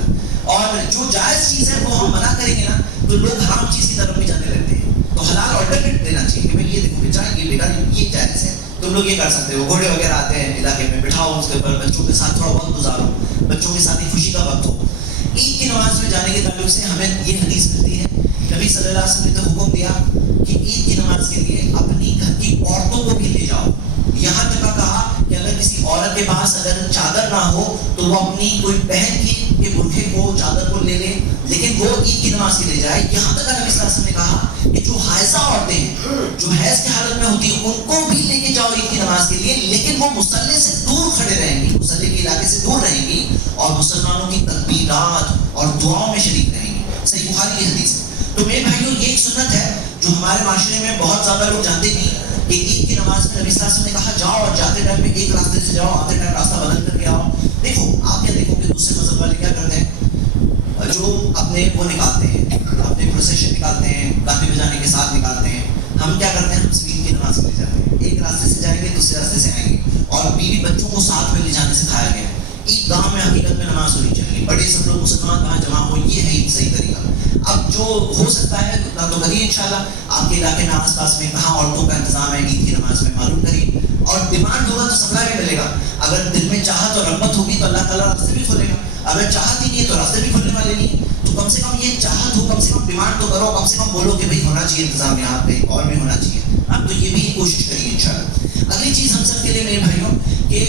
اور جو جائز چیز ہے وہ ہم منع کریں گے نا تو لوگ حرام چیز کی طرف بھی جانے لگتے ہیں. تو حلال آلٹرنیٹ دینا چاہیے کہ بھائی یہ دیکھو بیٹا یہ بیٹا یہ جائز ہے، تم لوگ یہ کر سکتے ہو. گھوڑے وغیرہ آتے ہیں علاقے میں، بٹھاؤ اس کے اوپر، بچوں کے ساتھ تھوڑا وقت گزارو، بچوں کے ساتھ ایک خوشی کا وقت ہو. عید کی نماز میں جانے کے تعلق سے ہمیں یہ حدیث ملتی ہے، نبی صلی اللہ علیہ وسلم نے تو حکم دیا کہ عید کی نماز کے لیے اپنی گھر کی عورتوں کو بھی لے جاؤ. یہاں تک کہا کہ اگر کسی عورت کے پاس اگر چادر نہ ہو تو وہ اپنی کوئی بہن کی برقعے کو چادر کو لے لے، لیکن وہ عید کی نماز کے لے جائے. یہاں تک نبی صلی اللہ علیہ وسلم نے کہا کہ جو حائضہ عورتیں ہیں، جو حیض کی حالت میں ہوتی ہیں، ان کو بھی لے کے جاؤ عید کی نماز کے لیے، لیکن وہ مصلی سے دور کھڑے رہیں گی، مصلی کے علاقے سے دور رہیں گی اور مسلمانوں کی تکبیرات اور دعاؤں میں شریک رہیں گی. صحیح بخاری کی حدیث. تو میرے بھائیوں یہ ایک سنت ہے جو ہمارے معاشرے میں بہت زیادہ لوگ جانتے نہیں کہ عید کی نماز میں نبی صلی اللہ علیہ وسلم نے کہا جاؤ اور جاتے ٹائم میں ایک راستے سے جاؤ، آتے ٹائم راستہ بدل کر کے آؤ. دیکھو آپ کیا دیکھو گے دوسرے مذہب والے کیا کرتے ہیں، جو اپنے وہ نکالتے ہیں، اپنے پروسیشن نکالتے ہیں، گانے بجانے کے ساتھ نکالتے ہیں، ہم کیا کرتے ہیں؟ ہم سویل کی نماز کے لیے جاتے ہیں، ایک راستے سے جائیں گے دوسرے راستے سے آئیں گے، اور بیوی بچوں کو ساتھ میں لے جانے سکھایا گیا ہے. عید گاہ میں حقیقت میں نماز ہونی چاہیے، بڑے سب لوگ مسلمان وہاں جمع ہو، یہ ہے صحیح طریقہ. اب جو ہو سکتا ہے اتنا تو کریے انشاءاللہ. آپ کے علاقے میں آس پاس میں کہاں عورتوں کا انتظام ہے عید کی نماز میں معلوم کریے، اور ڈیمانڈ ہوگا تو سپلائی بھی ملے گا. اگر دل میں چاہت اور رغبت ہوگی تو اللہ تعالیٰ راستے بھی کھولے گا، اگر چاہت ہی نہیں ہے تو راستے بھی کھولنے والے نہیں ہیں. تو کم سے کم یہ چاہت ہو، کم سے کم ڈیمانڈ تو کرو، کم سے کم بولو کہ بھائی ہونا چاہیے انتظام یہاں پہ اور بھی ہونا چاہیے. اب تو یہ بھی کوشش کریے انشاءاللہ. اگلی چیز ہم سب کے لیے میرے بھائیوں کہ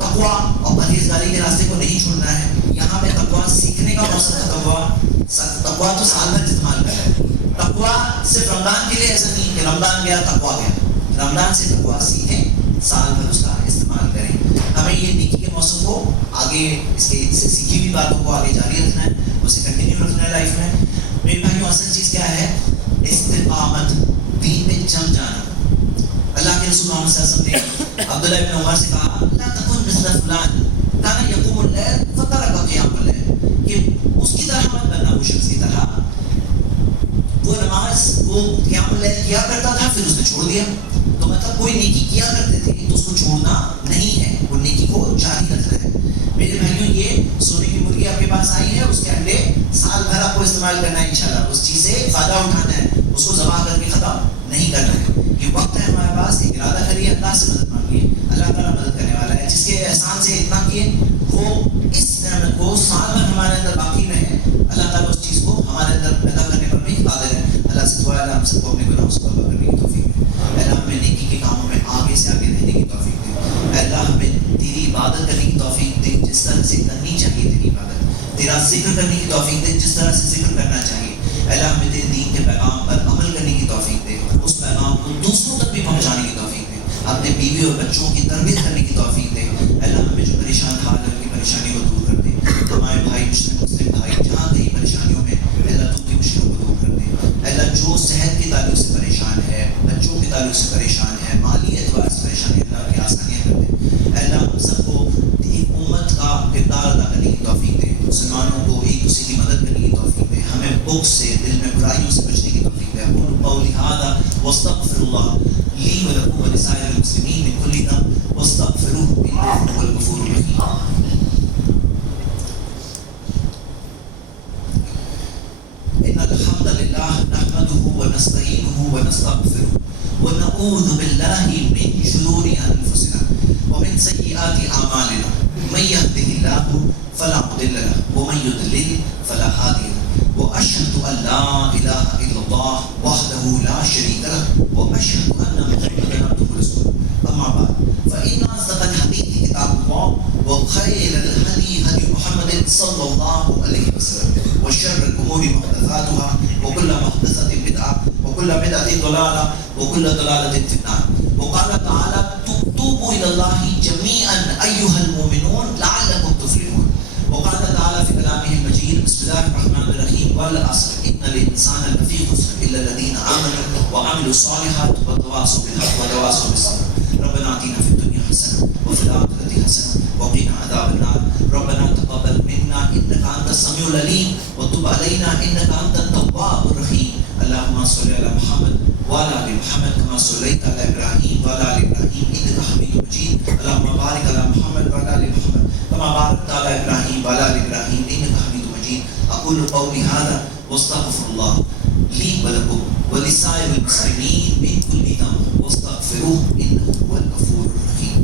تقویٰ اور پرہیزگاری کے راستے کو نہیں چھوڑنا ہے. یہاں پہ تقویٰ سیکھنے کا موسم ہے. تقویٰ تو سال بھر استعمال کر رہے ہیں. تقویٰ صرف رمضان کے لیے ایسا نہیں کہ رمضان گیا تقویٰ گیا. رمضان سے تقویٰ سیکھیں، سال بھر اس کا استعمال کریں. ہمیں یہ نیکی کے موسم کو آگے اس سے سیکھی ہوئی باتوں کو آگے جاری رکھنا ہے، اسے کنٹینیو رکھنا ہے لائف میں. میرے بھائیوں اصل چیز کیا ہے؟ استقامت، دین میں جم جانا. اللہ کے رسول محمد صلی اللہ علیہ وسلم نے عبداللہ ابن عمر سے کہا لا تکن مثل فلان کان یقوم اللیل فترک قیام اللیل، کہ اس کی طرح مت بننا، وہ شخص کی طرح وہ نماز وہ قیام اللیل کیا کرتا تھا پھر اس نے چھوڑ دیا. تو مطلب کوئی نیکی کیا کرتے تھے تو اس کو چھوڑنا نہیں ہے، وہ نیکی کو جاری رکھنا ہے. میرے بھائیوں یہ سونے کی مرغی آپ کے پاس آئی ہے، اس کے انڈے سال بھر آپ کو استعمال کرنا ہے انشاءاللہ. اس چیز سے فائدہ اٹھانا ہے، اس کو ذبح کر کے ختم نہیں کرنا ہے. یہ وقت ہے ہمارے پاس، ایک ارادہ کریے، اللہ سے مدد مانگیے، اللہ تعالیٰ مدد کرنے والا ہے. جس کے احسان سے اتنا کیے وہ اس نعمت کو سال بھر ہمارے اندر باقی رہے، اللہ تعالیٰ اس چیز کو ہمارے اندر پیدا کرنے پر بھی قادر ہے. اللہ سے دعا ہے ہم سب کو اپنے گناہوں سے توبہ کرنے کی توفیق دے. اللہ ہمیں نیکی کے کاموں میں آگے سے آگے رہنے کی توفیق دے. اللہ ہمیں تیری عبادت کرنے کی توفیق دے جس طرح سے کرنی چاہیے، تیری عبادت، تیرا ذکر کرنے کی توفیق دے جس طرح سے ذکر کرنا چاہیے. اللہ ہمیں تیرے دین کے پیغام پر عمل کرنے کی توفیق دے، اس پیغام کو دوسروں تک بھی پہنچانے کی توفیق دے، اپنے بیوی اور بچوں کی تربیت کرنے کی توفیق دے. اللہ ہمیں جو پریشان حال ہے ان کی پریشانی کو دور کر دے. ہمارے بھائی مسلم بھائی جہاں کہیں پریشانیوں میں اللہ تو کی مشکلوں کو دور کر دے. اللہ جو صحت کے تعلق سے پریشان ہے، بچوں کے تعلق سے پریشان ہے، مالی اعتبار سے پریشان ہے، اللہ کی آسانیاں کر دے. اللہ ہم سب کو ایک امت کا کردار ادا کرنے کی توفیق دے، مسلمانوں کو ایک دوسرے کی مدد کرنے کی توفیق دے، ہمیں بغض سے، دل میں برائیوں سے بچنے کی توفیق دے. اقول قولی ھذا واستغفر اللہ لی ولکم ولسائر المسلمین من کل ذنب واستغفروہ انہ هو الغفور الرحیم. ان الحمد للہ نحمده ونستعینه ونستغفره ونعوذ باللہ من شرور انفسنا ومن سیئات اعمالنا من يهده الله فلا مضل له ومن يضلل فلا هادي له واشهد ان لا اله الا الله وحده لا شريك له واشهد ان محمدا عبده ورسوله. اما بعد فان اصدق الحديث كتاب الله وخير الهدي هدي محمد صلى الله عليه وسلم وشر الامور محدثاتها وكل محدثة بدعة وكل بدعة ضلالة وكل ضلالة في النار. وقال تعالى توبوا إلى الله جميعا أيها المؤمنون لعلكم تفلحون. وقال تعالى في كلامه المجيد بسم الله الرحمن الرحيم والعصر إن الإنسان لفي خسر إلا الذين آمنوا وعملوا الصالحات وتواصوا بالحق وتواصوا بالصبر. ربنا آتنا في الدنيا حسنة وفي الآخرة حسنة وقنا عذاب النار. ربنا تقبل منا إنك أنت السميع العليم وتب علينا إنك أنت التواب الرحيم. اللهم صل على محمد وعلى آل محمد كما صليت على إبراهيم وعلى آل إبراهيم إنك حميد مجيد. اللهم بارك على محمد وعلى آل محمد كما باركت على إبراهيم وعلى آل إبراهيم إنك حميد مجيد. أقول قولي هذا واستغفر الله لي ولكم ولسائر المسلمين من كل ذنب واستغفروه إنه هو الغفور الرحيم.